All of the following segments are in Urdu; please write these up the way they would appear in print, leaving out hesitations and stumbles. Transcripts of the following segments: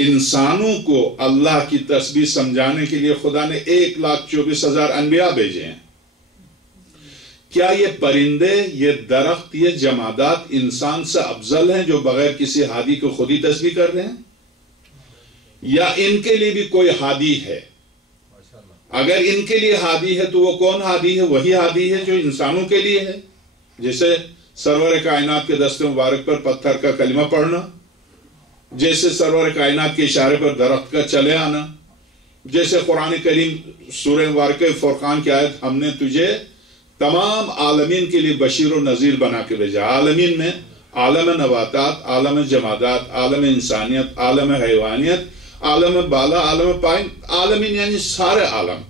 انسانوں کو اللہ کی تسبیح سمجھانے کے لیے خدا نے 1,24,000 انبیاء بھیجے ہیں۔ کیا یہ پرندے، یہ درخت، یہ جمادات انسان سے افضل ہیں جو بغیر کسی ہادی کو خود ہی تسبیح کر رہے ہیں؟ یا ان کے لیے بھی کوئی ہادی ہے؟ اگر ان کے لیے ہادی ہے تو وہ کون ہادی ہے؟ وہی ہادی ہے جو انسانوں کے لیے ہے، جیسے سرور کائنات کے دست مبارک پر پتھر کا کلمہ پڑھنا، جیسے سرور کائنات کے اشارے پر درخت کا چلے آنا، جیسے قرآن کریم سورہ مبارکہ فرقان کی آیت ہم نے تجھے تمام عالمین کے لیے بشیر و نذیر بنا کے بھیجا۔ عالمین میں عالم نباتات، عالم جمادات، عالم انسانیت، عالم حیوانیت، عالم بالا، عالم پائن، عالمین یعنی سارے عالم۔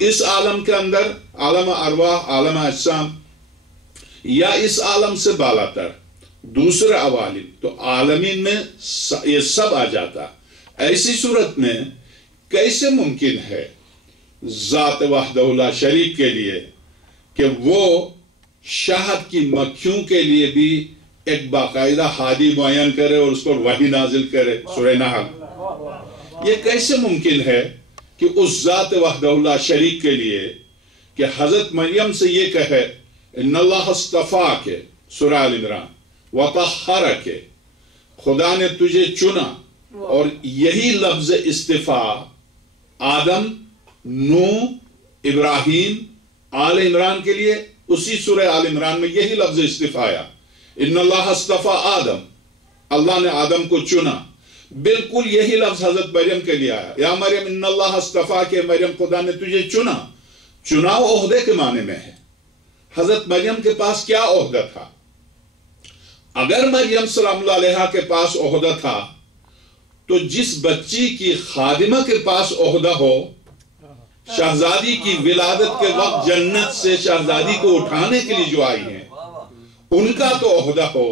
اس عالم کے اندر عالم ارواح، عالم اجسام، یا اس عالم سے بالا تر دوسرے عوالم، تو عالمین میں یہ سب آ جاتا۔ ایسی صورت میں کیسے ممکن ہے ذات وحدہ لا شریک کے لیے کہ وہ شہد کی مکھیوں کے لیے بھی ایک باقاعدہ ہادی معین کرے اور اس پر وحی نازل کرے؟ سورہ نحل۔ یہ کیسے ممکن ہے کہ اس ذات وحدہ لا شریک کے لیے کہ حضرت مریم سے یہ کہے ان اللہ اصطفاک، سورہ آل عمران، وطہرک، خدا نے تجھے چنا، اور یہی لفظ استفاء آدم، نوح، ابراہیم، آل عمران کے لیے اسی سورہ آل عمران میں یہی لفظ استفاء آیا، ان اللہ اصطفى آدم، اللہ نے آدم کو چنا۔ بالکل یہی لفظ حضرت مریم کے لیے آیا، یا مریم ان اللہ اصطفیٰ، کہ مریم خدا نے تجھے چنا۔ چناؤ عہدے کے معنی میں ہے۔ حضرت مریم کے پاس کیا عہدہ تھا؟ اگر مریم سلام اللہ علیہا کے پاس عہدہ تھا تو جس بچی کی خادمہ کے پاس عہدہ ہو، شہزادی کی ولادت کے وقت جنت سے شہزادی کو اٹھانے کے لیے جو آئی ہیں ان کا تو عہدہ ہو،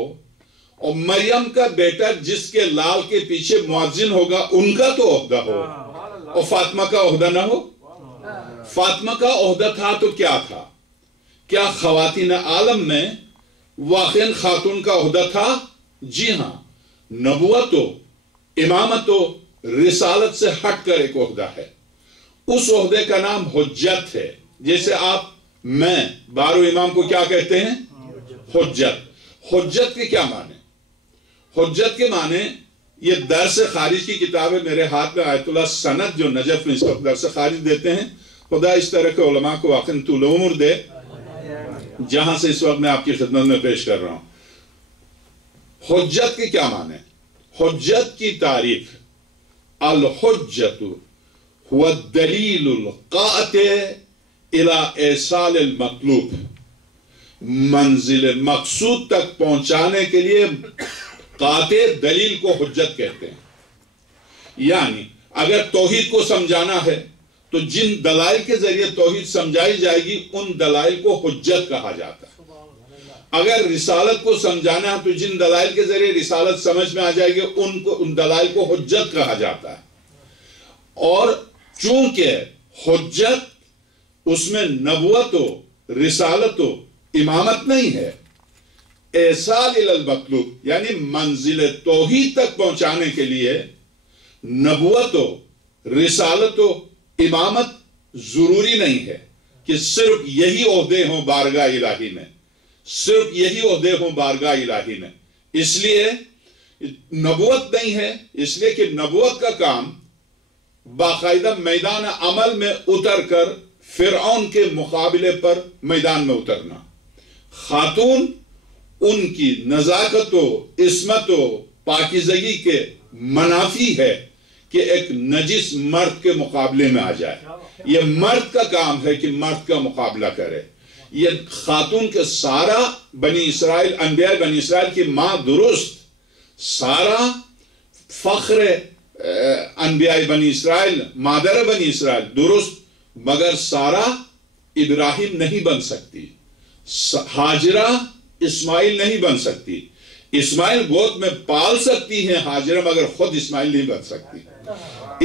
اور مریم کا بیٹا جس کے لال کے پیچھے مؤذن ہوگا ان کا تو عہدہ ہو، اور فاطمہ کا عہدہ نہ ہو۔ فاطمہ کا عہدہ تھا تو کیا تھا؟ کیا خواتین عالم میں واقعاً خاتون کا عہدہ تھا؟ جی ہاں، نبوت و امامت و رسالت سے ہٹ کر ایک عہدہ ہے۔ اس عہدے کا نام حجت ہے۔ جیسے آپ، میں، بارو امام کو کیا کہتے ہیں؟ حجت۔ حجت کے کیا معنی؟ حجت کے معنی، یہ درس خارج کی کتاب ہے میرے ہاتھ میں، آیت اللہ سند جو نجف میں اس وقت درس خارج دیتے ہیں، خدا اس طرح کے علماء کو واقعاً طول عمر دے، جہاں سے اس وقت میں آپ کی خدمت میں پیش کر رہا ہوں۔ حجت کے کیا معنی؟ حجت کی تعریف، الحجت هو الدلیل القاطع الى ایصال المطلوب، منزل مقصود تک پہنچانے کے لیے قاطع دلیل کو حجت کہتے ہیں۔ یعنی اگر توحید کو سمجھانا ہے تو جن دلائل کے ذریعے توحید سمجھائی جائے گی ان دلائل کو حجت کہا جاتا ہے۔ اگر رسالت کو سمجھانا ہے تو جن دلائل کے ذریعے رسالت سمجھ میں آ جائے گی ان دلائل کو حجت کہا جاتا ہے۔ اور چونکہ حجت اس میں نبوت و رسالت و امامت نہیں ہے، ایصال الی المطلوب یعنی منزل توحید تک پہنچانے کے لیے نبوت و رسالت و امامت ضروری نہیں ہے کہ صرف یہی عہدے ہوں بارگاہ الہی میں، صرف یہی عہدے ہوں بارگاہ الہی میں۔ اس لیے نبوت نہیں ہے، اس لیے کہ نبوت کا کام باقاعدہ میدان عمل میں اتر کر فرعون کے مقابلے پر میدان میں اترنا۔ خاتون ان کی نزاکت و عصمت و پاکیزگی کے منافی ہے کہ ایک نجس مرد کے مقابلے میں آ جائے۔ یہ مرد کا کام ہے کہ مرد کا مقابلہ کرے۔ یہ خاتون کے سارا بنی اسرائیل، انبیاء بنی اسرائیل کی ماں درست، سارا فخر انبیاء بنی اسرائیل، مادر بنی اسرائیل درست، مگر سارا ابراہیم نہیں بن سکتی، ہاجرہ اسماعیل نہیں بن سکتی۔ اسماعیل گود میں پال سکتی ہیں ہاجرہ، مگر خود اسماعیل نہیں بن سکتی۔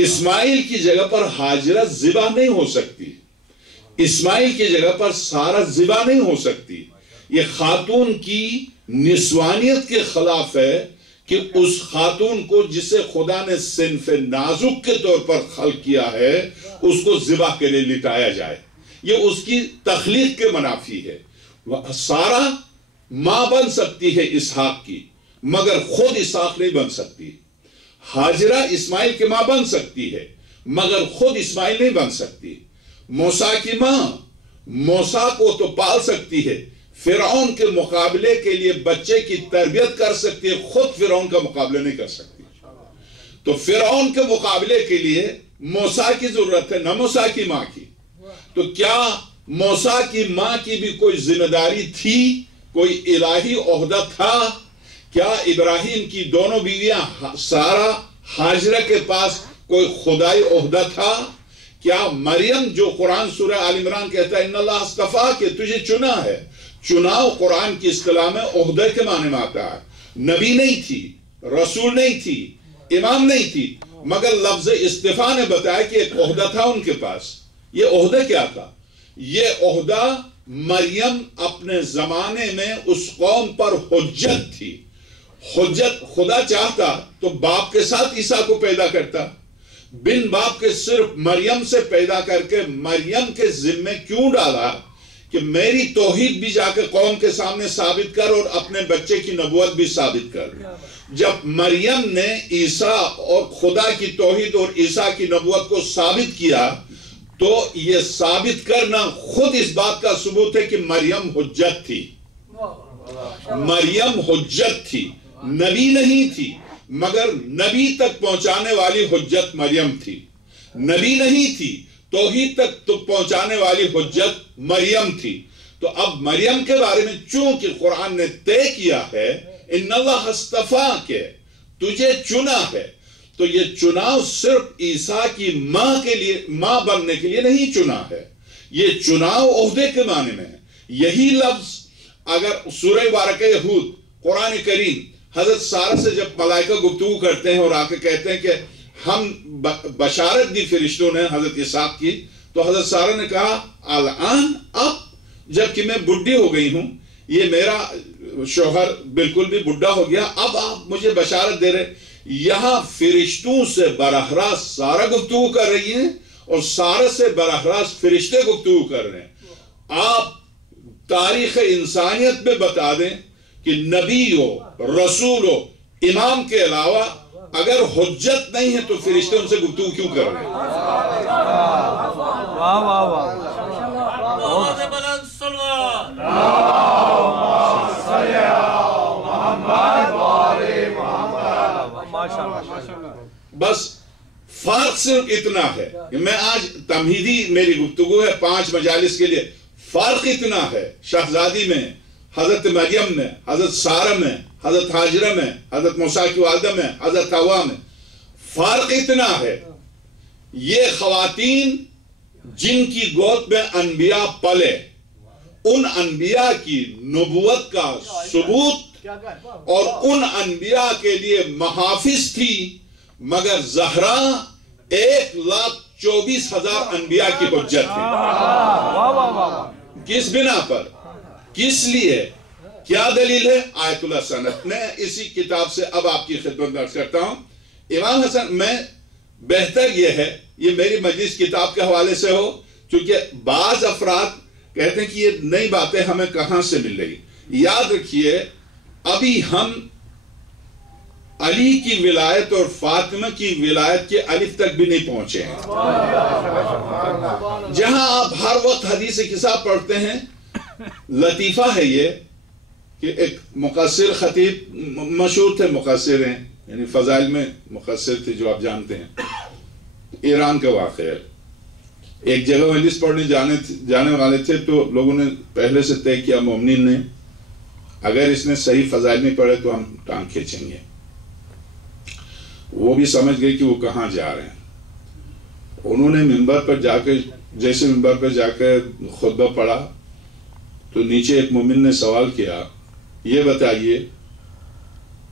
اسماعیل کی جگہ پر ہاجرہ ذبح نہیں ہو سکتی، اسماعیل کی جگہ پر سارا ذبح نہیں ہو سکتی۔ یہ خاتون کی نسوانیت کے خلاف ہے کہ اس خاتون کو جسے خدا نے صنف نازک کے طور پر خلق کیا ہے اس کو ذبح کے لیے لٹایا جائے. یہ اس کی تخلیق کے منافی ہے. سارہ ماں بن سکتی ہے اسحاق کی مگر خود اسحاق نہیں بن سکتی. ہاجرہ اسماعیل کی ماں بن سکتی ہے مگر خود اسماعیل نہیں بن سکتی. موسیٰ کی ماں موسیٰ کو تو پال سکتی ہے، فرعون کے مقابلے کے لیے بچے کی تربیت کر سکتی ہے، خود فرعون کا مقابلہ نہیں کر سکتی. تو فرعون کے مقابلے کے لیے موسیٰ کی ضرورت ہے نہ موسیٰ کی ماں کی. تو کیا موسیٰ کی ماں کی بھی کوئی ذمہ داری تھی، کوئی الہی عہدہ تھا؟ کیا ابراہیم کی دونوں بیویاں سارہ ہاجرہ کے پاس کوئی خدائی عہدہ تھا؟ کیا مریم جو قرآن سورہ آل عمران کہتا ہے ان اللہ اصطفیٰ کہ تجھے چنا ہے، چناؤ قرآن کی اصطلاح میں عہدے کے معنی میں آتا ہے. نبی نہیں تھی، رسول نہیں تھی، امام نہیں تھی، مگر لفظ استفاء نے بتایا کہ ایک عہدہ تھا ان کے پاس. یہ عہدہ کیا تھا؟ یہ عہدہ مریم اپنے زمانے میں اس قوم پر حجت تھی. حجت خدا چاہتا تو باپ کے ساتھ عیسیٰ کو پیدا کرتا، بن باپ کے صرف مریم سے پیدا کر کے مریم کے ذمے کیوں ڈالا کہ میری توحید بھی جا کے قوم کے سامنے ثابت کر اور اپنے بچے کی نبوت بھی ثابت کر. جب مریم نے عیسیٰ اور خدا کی توحید اور عیسیٰ کی نبوت کو ثابت کیا تو یہ ثابت کرنا خود اس بات کا ثبوت ہے کہ مریم حجت تھی. مریم حجت تھی، نبی نہیں تھی مگر نبی تک پہنچانے والی حجت مریم تھی. نبی نہیں تھی، توحید تک پہنچانے والی حجت مریم تھی. تو اب مریم کے بارے میں چونکہ قرآن نے طے کیا ہے ان اللہ اصطفیٰ کہ تجھے چنا ہے، تو یہ چناؤ صرف عیسیٰ کی ماں کے لیے، ماں بننے کے لیے نہیں چنا ہے. یہ چناؤ عہدے کے معنی میں ہے. یہی لفظ اگر سورہ بارکہ یہود قرآن کریم حضرت سارہ سے جب ملائکہ گفتگو کرتے ہیں اور آ کے کہتے ہیں کہ ہم بشارت دی فرشتوں نے حضرت اسحاق کی، تو حضرت سارہ نے کہا الان، اب جبکہ میں بڈھی ہو گئی ہوں، یہ میرا شوہر بالکل بھی بڈھا ہو گیا، اب آپ مجھے بشارت دے رہے. یہاں فرشتوں سے براہ راست سارہ گفتگو کر رہی ہیں اور سارہ سے براہ راست فرشتے گفتگو کر رہے ہیں. آپ تاریخ انسانیت میں بتا دیں کہ نبی ہو، رسول ہو، امام کے علاوہ اگر حجت نہیں ہے تو فرشتے ان سے گفتگو کیوں کر رہے ہیں؟ واہ واہ واہ، بس فرق صرف اتنا ہے کہ میں آج تمہیدی میری گفتگو ہے 5 مجالس کے لیے. فرق اتنا ہے شہزادی میں، حضرت مریم میں، حضرت سارہ میں، حضرت ہاجرہ میں، حضرت موسیٰ کی والدہ میں، حضرت حوا میں. فرق اتنا ہے یہ خواتین جن کی گود میں انبیاء پلے، ان انبیاء کی نبوت کا ثبوت اور ان انبیاء کے لیے محافظ تھی، مگر زہرا 1,24,000 انبیاء کی حجت تھی. کس بنا پر، کس لیے، کیا دلیل ہے؟ آیت اللہ سنت. میں اسی کتاب سے اب آپ کی خدمت درج کرتا ہوں. امام حسن، میں بہتر یہ ہے یہ میری مجلس کتاب کے حوالے سے ہو، کیونکہ بعض افراد کہتے ہیں کہ یہ نئی باتیں ہمیں کہاں سے مل رہی. یاد رکھیے ابھی ہم علی کی ولایت اور فاطمہ کی ولایت کے الف تک بھی نہیں پہنچے ہیں. جہاں آپ ہر وقت حدیث کتاب پڑھتے ہیں، لطیفہ ہے یہ کہ ایک مقصر خطیب، مشہور تھے، مقصر ہیں یعنی فضائل میں مقصر تھے جو آپ جانتے ہیں، ایران کا واقعہ ہے. ایک جگہ مجلس پڑھنے جانے والے تھے تو لوگوں نے پہلے سے طے کیا مومنین نے اگر اس نے صحیح فضائل نہیں پڑھے تو ہم ٹانگ کھینچیں گے. وہ بھی سمجھ گئے کہ وہ کہاں جا رہے ہیں. انہوں نے منبر پر جا کے جیسے منبر پر جا کے خطبہ پڑھا تو نیچے ایک مومن نے سوال کیا، یہ بتائیے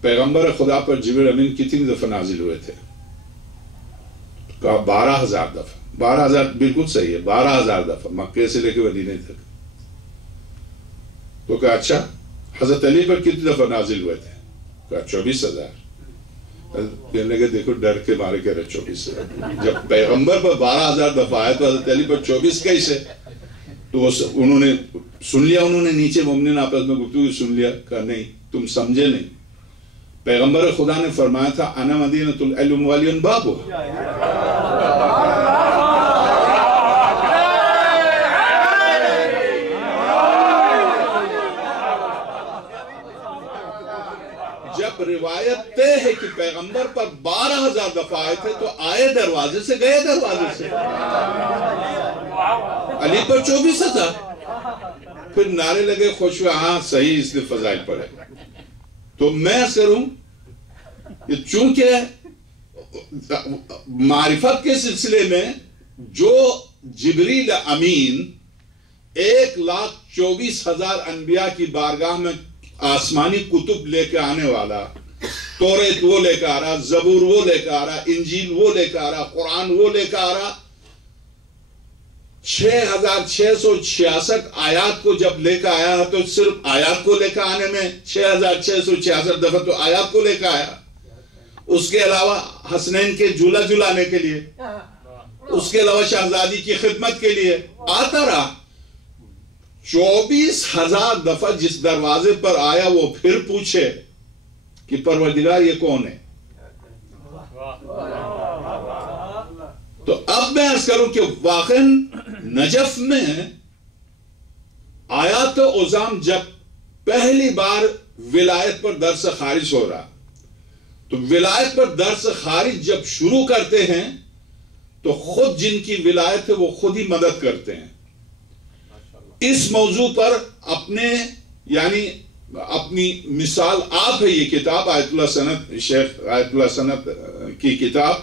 پیغمبر خدا پر جبریل امین کتنی دفعہ نازل ہوئے تھے؟ کہا 12,000 دفعہ. 12,000 بالکل صحیح ہے، 12,000 دفعہ مکے سے لے کے مدینے تک. تو کہا اچھا حضرت علی پر کتنی دفعہ نازل ہوئے تھے؟ کہا 24,000. کہنے لگے دیکھو ڈر کے مارے کہہ رہے 24 سے، جب پیغمبر پر 12,000 دفعہ آئے تو حضرت علی پر 24 کیسے؟ تو انہوں نے سن لیا، انہوں نے نیچے مومنین آپس میں گفتگو سن لیا، کہا نہیں تم سمجھے نہیں، پیغمبر خدا نے فرمایا تھا انا مدینۃ العلم والی بابو، جب روایت طے ہے کہ پیغمبر پر 12,000 دفعہ آئے تھے تو آئے دروازے سے گئے دروازے سے، علی پر 24,000، پھر نعرے لگے خوش ہوئے، ہاں صحیح اس نے فضائل پڑھے۔ تو میں عرض کروں کہ چونکہ معرفت کے سلسلے میں جو جبریل امین 1,24,000 انبیاء کی بارگاہ میں آسمانی کتب لے کے آنے والا، توریت وہ لے کے آ رہا، زبور وہ لے کے آ رہا، انجیل وہ لے کے آ رہا، قرآن وہ لے کے آ رہا، 6,666 آیات کو جب لے کے آیا تو صرف آیات کو لے کے آنے میں 6,666 دفعہ تو آیات کو لے کے آیا، اس کے علاوہ حسنین کے جھولا جھلانے کے لیے، اس کے علاوہ شہزادی کی خدمت کے لیے آتا رہا۔ 24,000 دفعہ جس دروازے پر آیا وہ پھر پوچھے کہ پروردگار یہ کون ہے؟ تو اب میں عرض کروں کہ واقعاً نجف میں آیات عظام جب پہلی بار ولایت پر درس خارج ہو رہا، تو ولایت پر درس خارج جب شروع کرتے ہیں تو خود جن کی ولایت ہے وہ خود ہی مدد کرتے ہیں۔ اس موضوع پر اپنی مثال آپ ہے، یہ کتاب آیت اللہ سند، شیخ آیت اللہ سند کی کتاب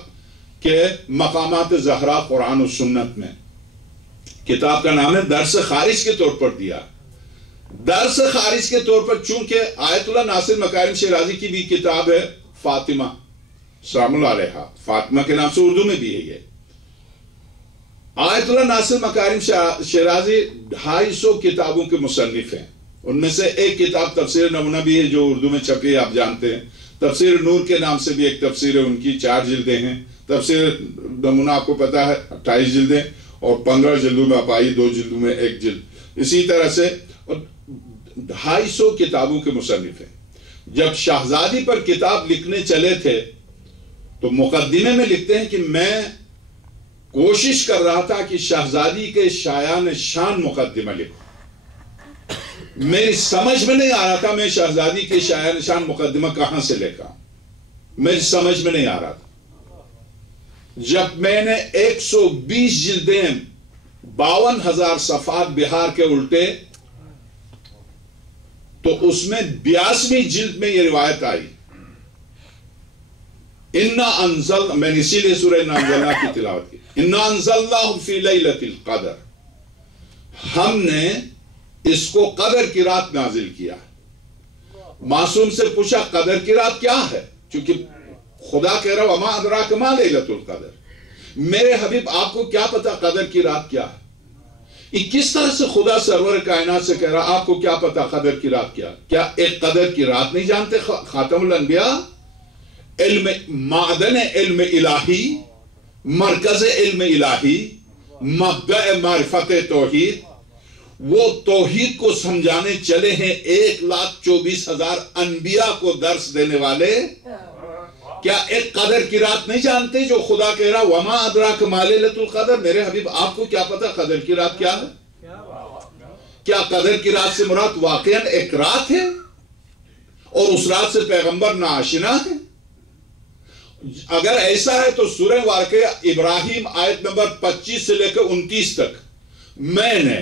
کہ مقامات زہرا قرآن و سنت میں، کتاب کا نام ہے درس خارج کے طور پر دیا۔ درس خارج کے طور پر چونکہ آیت اللہ ناصر مکارم شیرازی کی بھی کتاب ہے فاطمہ سلام اللہ علیہا، فاطمہ کے نام سے اردو میں بھی ہے یہ۔ آیت اللہ ناصر مکارم شیرازی 250 کتابوں کے مصنف ہیں، ان میں سے ایک کتاب تفسیر نمونہ بھی ہے جو اردو میں چھپی ہے، آپ جانتے ہیں۔ تفسیر نور کے نام سے بھی ایک تفسیر ہے، ان کی 4 جلدیں ہیں۔ تفسیر نمونہ آپ کو پتا ہے 28 جلدیں، اور 15 جلدوں میں اپائی، 2 جلدوں میں 1 جلد، اسی طرح سے 250 کتابوں کے مصنف ہیں۔ جب شہزادی پر کتاب لکھنے چلے تھے تو مقدمے میں لکھتے ہیں کہ میں کوشش کر رہا تھا کہ شہزادی کے شایان شان مقدمہ لکھوں، میری سمجھ میں نہیں آ رہا تھا میں شہزادی کے شایان شان مقدمہ کہاں سے لے کر، میری سمجھ میں نہیں آ رہا تھا۔ جب میں نے 120 جلدیں 52,000 صفحات بہار کے الٹے تو اس میں 82ویں جلد میں یہ روایت آئی، میں نے اسی لیے سورہ انا انزلنا کی تلاوت کی، انا انزلناہ فی لیلۃ القدر، ہم نے اس کو قدر کی رات نازل کیا۔ معصوم سے پوچھا قدر کی رات کیا ہے، چونکہ خدا کہہ رہا وما ادراک ما لیلۃ القدر، میرے حبیب آپ کو کیا پتا قدر کی رات کیا ہے؟ یہ کس طرح سے خدا سرور کائنات سے کہہ رہا آپ کو کیا پتا قدر کی رات کیا ایک قدر کی رات نہیں جانتے خاتم الانبیاء؟ علم، معدن علم الہی، مرکز علم الہی، مبدأ معرفت توحید، وہ توحید کو سمجھانے چلے ہیں 1,24,000 انبیاء کو درس دینے والے، کیا ایک قدر کی رات نہیں جانتے جو خدا کہہ رہا وما ادراک ما لیلۃ القدر؟ میرے حبیب آپ کو کیا پتا قدر کی رات کیا ہے؟ کیا قدر کی رات سے مراد واقعاً ایک رات ہے اور اس رات سے پیغمبر ناآشنا ہے؟ اگر ایسا ہے تو سورہ واقعہ ابراہیم آیت نمبر 25 سے لے کر 29 تک، میں نے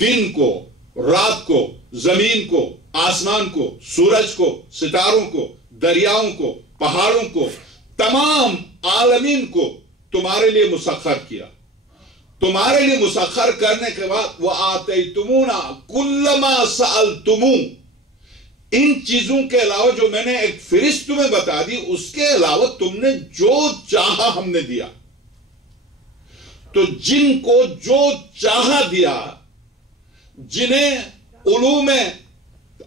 دن کو، رات کو، زمین کو، آسمان کو، سورج کو، ستاروں کو، دریاؤں کو، پہاڑوں کو، تمام عالمین کو تمہارے لیے مسخر کیا۔ تمہارے لیے مسخر کرنے کے بعد وَآتَيْتُمُونَا كُلَّ مَا سَأَلْتُمُونَ، ان چیزوں کے علاوہ جو میں نے ایک فہرست تمہیں بتا دی، اس کے علاوہ تم نے جو چاہا ہم نے دیا۔ تو جن کو جو چاہا دیا، جنہیں علوم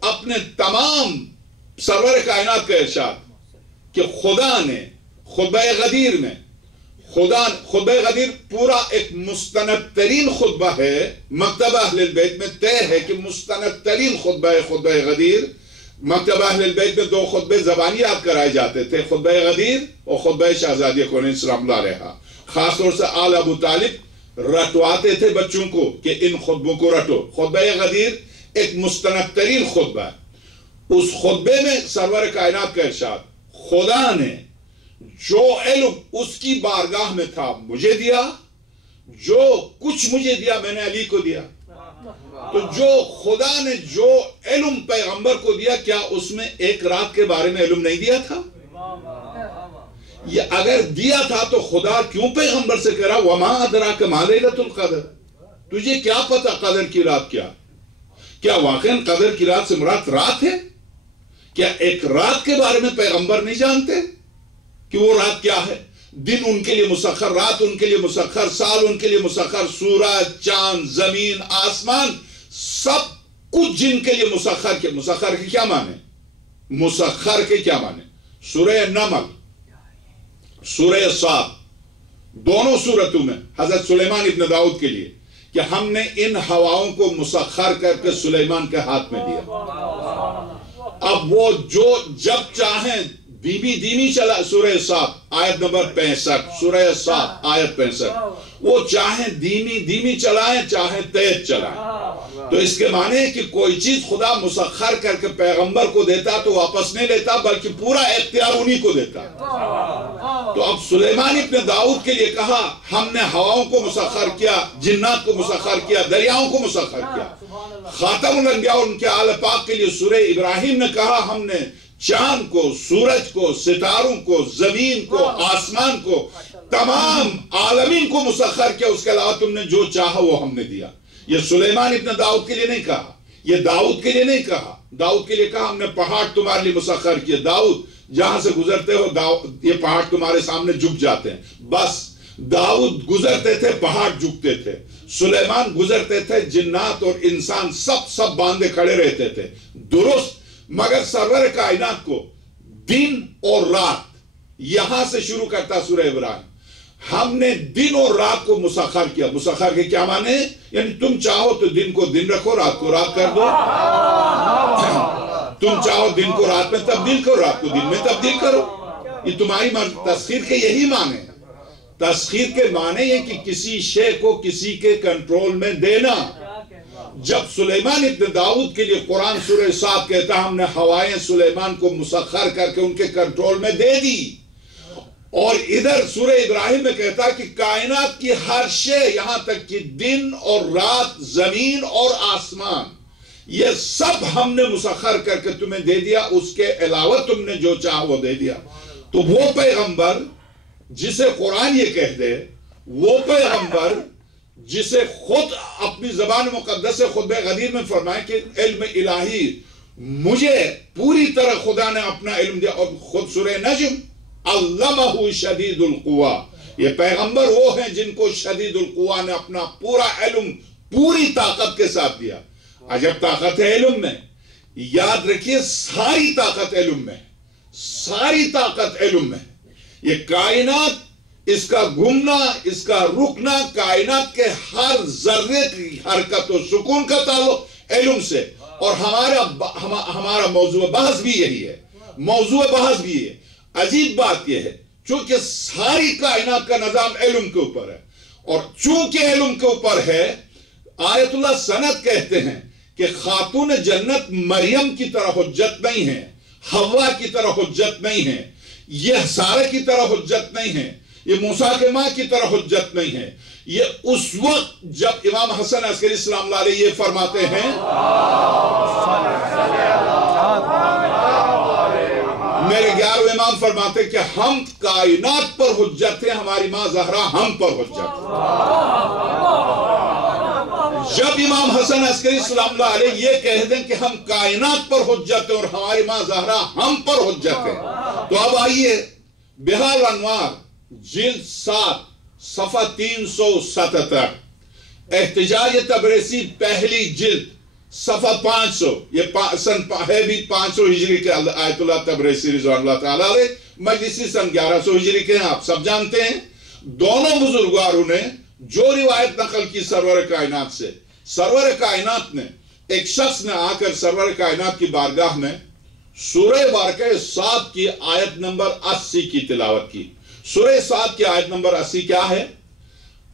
اپنے تمام سرور کائنات کا ارشاد کہ خدا نے خطبہ غدیر میں خطبہ غدیر پورا ایک مستند ترین خطبہ ہے، مکتبہ اہل البیت میں طے ہے کہ مستند ترین خطبہ ہے خطبہ غدیر۔ مکتبہ اہل البیت میں 2 خطبے زبانی یاد کرائے جاتے تھے، خطبہ غدیر اور خطبہ شہزادی کونین سلام اللہ علیہ۔ خاص طور سے آل ابو طالب رٹواتے تھے بچوں کو کہ ان خطبوں کو رٹو۔ خطبہ غدیر ایک مستند ترین خطبہ ہے۔ اس خطبے میں سرور کائنات کا ارشاد، خدا نے جو علم اس کی بارگاہ میں تھا مجھے دیا، جو کچھ مجھے دیا میں نے علی کو دیا۔ تو جو خدا نے جو علم پیغمبر کو دیا، کیا اس میں ایک رات کے بارے میں علم نہیں دیا تھا؟ یہ اگر دیا تھا تو خدا کیوں پیغمبر سے کہہ رہا وما ادراک ما لیلۃ القدر، تجھے کیا پتا قدر کی رات کیا واقعاً قدر کی رات سے مراد رات ہے؟ کیا ایک رات کے بارے میں پیغمبر نہیں جانتے کہ وہ رات کیا ہے؟ دن ان کے لیے مسخر، رات ان کے لیے مسخر، سال ان کے لیے مسخر، سورج، چاند، زمین، آسمان، سب کچھ جن کے لیے مسخر کے کیا معنی؟ مسخر کے کیا معنی؟ سورہ نمل، سورہ صاد، دونوں سورتوں میں حضرت سلیمان ابن داؤد کے لیے کہ ہم نے ان ہواؤں کو مسخر کر کے سلیمان کے ہاتھ میں دیا۔ اب وہ جو جب چاہیں دھیمی چلا، سورہ صاد آیت نمبر 65، سورہ صاد آیت 65، وہ چاہیں دھیمی چلائیں، چاہیں تیز چلائیں۔ تو اس کے معنی ہے کہ کوئی چیز خدا مسخر کر کے پیغمبر کو دیتا تو واپس نہیں لیتا، بلکہ پورا اختیار انہی کو دیتا۔ تو اب سلیمان ابن داؤد کے لیے کہا ہم نے ہواؤں کو مسخر کیا، جنات کو مسخر کیا، دریاؤں کو مسخر کیا۔ خاتم الانبیاء ان کے آل پاک کے لیے سورہ ابراہیم نے کہا ہم نے چاند کو، سورج کو، ستاروں کو، زمین کو، آسمان کو، تمام عالمین کو مسخر کیا، اس کے علاوہ تم نے جو چاہا وہ ہم نے دیا۔ یہ سلیمان ابن داؤد کے لیے نہیں کہا، یہ داؤد کے لیے نہیں کہا۔ داؤد کے لیے کہا ہم نے پہاڑ تمہارے لیے مسخر کیے، داؤد جہاں سے گزرتے ہو یہ پہاڑ تمہارے سامنے جھک جاتے ہیں۔ بس داؤد گزرتے تھے پہاڑ جھکتے تھے، سلیمان گزرتے تھے جنات اور انسان سب باندھے کھڑے رہتے تھے، درست۔ مگر سرور کائنات کو دن اور رات، یہاں سے شروع کرتا سورہ ابراہیم، ہم نے دن اور رات کو مسخر کیا۔ مسخر کے کیا معنی ہے؟ یعنی تم چاہو تو دن کو دن رکھو، رات کو رات کر دو، تم چاہو دن کو رات میں تبدیل کرو، رات کو دن میں تبدیل کرو، یہ تمہاری تسخیر کے یہی معنی ہے۔ تسخیر کے معنی یہ کہ کسی شے کو کسی کے کنٹرول میں دینا۔ جب سلیمان ابن داؤد کے لیے قرآن سورہ صاد کہتا ہم نے ہوائیں سلیمان کو مسخر کر کے ان کے کنٹرول میں دے دی، اور ادھر سورہ ابراہیم میں کہتا کہ کائنات کی ہر شے، یہاں تک کہ دن اور رات، زمین اور آسمان، یہ سب ہم نے مسخر کر کے تمہیں دے دیا، اس کے علاوہ تم نے جو چاہا وہ دے دیا۔ تو وہ پیغمبر جسے قرآن یہ کہہ دے، وہ پیغمبر جسے خود اپنی زبان مقدس سے خطبہ غدیر میں فرمائے کہ علم الہی مجھے پوری طرح خدا نے اپنا علم دیا، اور خود سورہ نجم علمہ شدید القوا، یہ پیغمبر وہ ہیں جن کو شدید القوا نے اپنا پورا علم پوری طاقت کے ساتھ دیا۔ عجب طاقت ہے علم میں، یاد رکھیے ساری طاقت علم میں، ساری طاقت علم میں۔ یہ کائنات، اس کا گھومنا، اس کا رکنا، کائنات کے ہر ذرے کی حرکت و سکون کا تعلق علم سے، اور ہمارا موضوع بحث بھی یہی ہے، موضوع بحث بھی ہے۔ عجیب بات یہ ہے چونکہ ساری کائنات کا نظام علم کے اوپر ہے، اور چونکہ علم کے اوپر ہے، آیت اللہ سند کہتے ہیں کہ خاتون جنت مریم کی طرح حجت نہیں ہے، حوا کی طرح حجت نہیں ہے، یہ سارہ کی طرح حجت نہیں ہے، یہ موسیٰ کے ماں کی طرح حجت نہیں ہے۔ یہ اس وقت جب امام حسن عسکری سلام اللہ علیہ یہ فرماتے ہیں، میرے 11 امام فرماتے کہ ہم کائنات پر حجت ہیں، ہماری ماں زہرا ہم پر حجت۔ جب امام حسن عسکری سلام اللہ علیہ یہ کہہ دیں کہ ہم کائنات پر حجت ہیں اور ہماری ماں زہرا ہم پر حجت ہے، تو اب آئیے بحار الانوار جلد 7 صفحہ 377، احتجاج تبریسی پہلی جلد صفحہ 500، یہ سن ہے بھی 500 ہجری کے آیت اللہ تبریسی رضوان اللہ تعالیٰ علیہ، مجلسی سن 1100 ہجری کے ہیں، آپ سب جانتے ہیں۔ دونوں بزرگواروں نے جو روایت نقل کی سرور کائنات سے، سرور کائنات نے، ایک شخص نے آ کر سرور کائنات کی بارگاہ میں سورہ بارکہ صاد کی آیت نمبر 80 کی تلاوت کی۔ سورہ صاد کی آیت نمبر 80 کیا ہے؟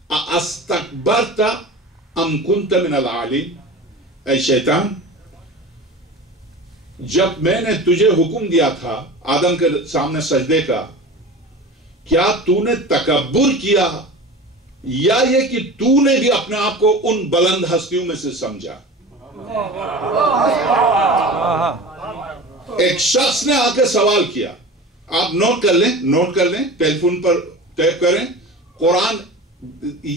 اَأَسْتَكْبَرْتَ أَمْ كُنْتَ مِنَ الْعَالِينَ، اے شیطان، جب میں نے تجھے حکم دیا تھا آدم کے سامنے سجدے کا، کیا تو نے تکبر کیا یا یہ کہ تو نے بھی اپنے آپ کو ان بلند ہستیوں میں سے سمجھا؟ ایک شخص نے آ کے سوال کیا، آپ نوٹ کر لیں، ٹیلی فون پر ٹیپ کریں، قرآن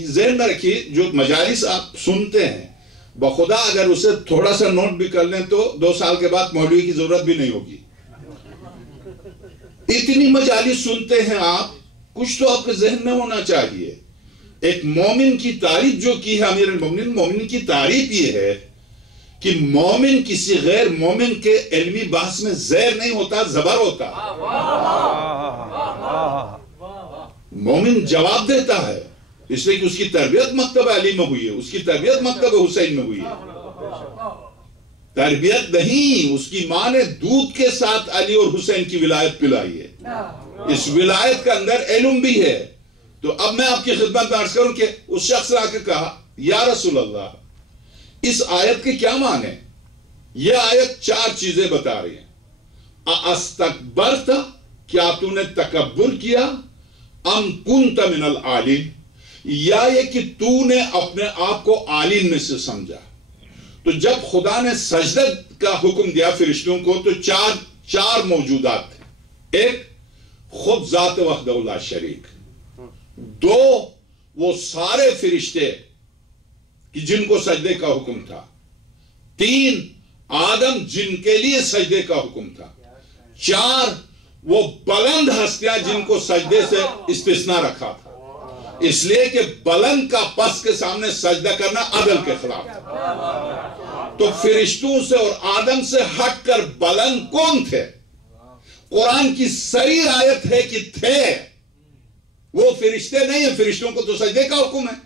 ذہن میں رکھیے، جو مجالس آپ سنتے ہیں بخدا اگر اسے تھوڑا سا نوٹ بھی کر لیں تو 2 سال کے بعد مولوی کی ضرورت بھی نہیں ہوگی۔ اتنی مجالس سنتے ہیں آپ، کچھ تو آپ کے ذہن میں ہونا چاہیے۔ ایک مومن کی تعریف جو کی ہے امیر المومنین، مومن کی تعریف یہ ہے کہ مومن کسی غیر مومن کے علمی بحث میں زیر نہیں ہوتا، زبر ہوتا۔ مومن جواب دیتا ہے، اس لیے کہ اس کی تربیت مکتب علی میں ہوئی ہے، اس کی تربیت مکتب حسین میں ہوئی ہے۔ تربیت نہیں، اس کی ماں نے دودھ کے ساتھ علی اور حسین کی ولایت پلائی ہے، اس ولایت کا اندر علم بھی ہے۔ تو اب میں آپ کی خدمت میں عرض کروں کہ اس شخص نے آ کے کہا، یا رسول اللہ، اس آیت کے کیا معنی ہے؟ یہ آیت 4 چیزیں بتا رہی ہیں۔ اَأَسْتَكْبَرْتَ، کیا تو نے تکبر کیا؟ ام کنت من العالین، یا یہ کہ تو نے اپنے آپ کو عالین میں سے سمجھا۔ تو جب خدا نے سجدہ کا حکم دیا فرشتوں کو تو چار موجودات تھے۔ ایک خود ذات وحدہ لا شریک، 2 وہ سارے فرشتے کہ جن کو سجدے کا حکم تھا، 3 آدم جن کے لیے سجدے کا حکم تھا، 4 وہ بلند ہستیاں جن کو سجدے سے استثناء رکھا تھا، اس لیے کہ بلند کا پس کے سامنے سجدہ کرنا عدل کے خلاف تھا۔ تو فرشتوں سے اور آدم سے ہٹ کر بلند کون تھے؟ قرآن کی صریح آیت ہے کہ تھے، وہ فرشتے نہیں ہیں، فرشتوں کو تو سجدے کا حکم ہے۔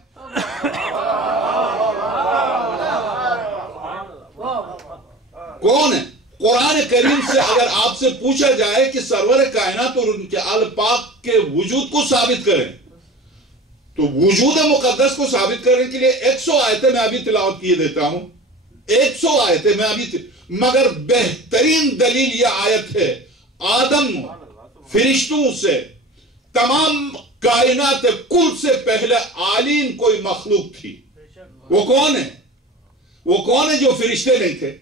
کون ہے؟ قرآن کریم سے اگر آپ سے پوچھا جائے کہ سرور کائنات اور ان کے آل پاک کے وجود کو ثابت کریں تو وجود مقدس کو ثابت کرنے کے لیے 100 آیتیں میں ابھی تلاوت کیے دیتا ہوں، 100 آیتیں میں ابھی مگر بہترین دلیل یہ آیت ہے، آدم فرشتوں سے، تمام کائنات کل سے پہلے عالین کوئی مخلوق تھی۔ وہ کون ہے؟ وہ کون ہے جو فرشتے نہیں تھے؟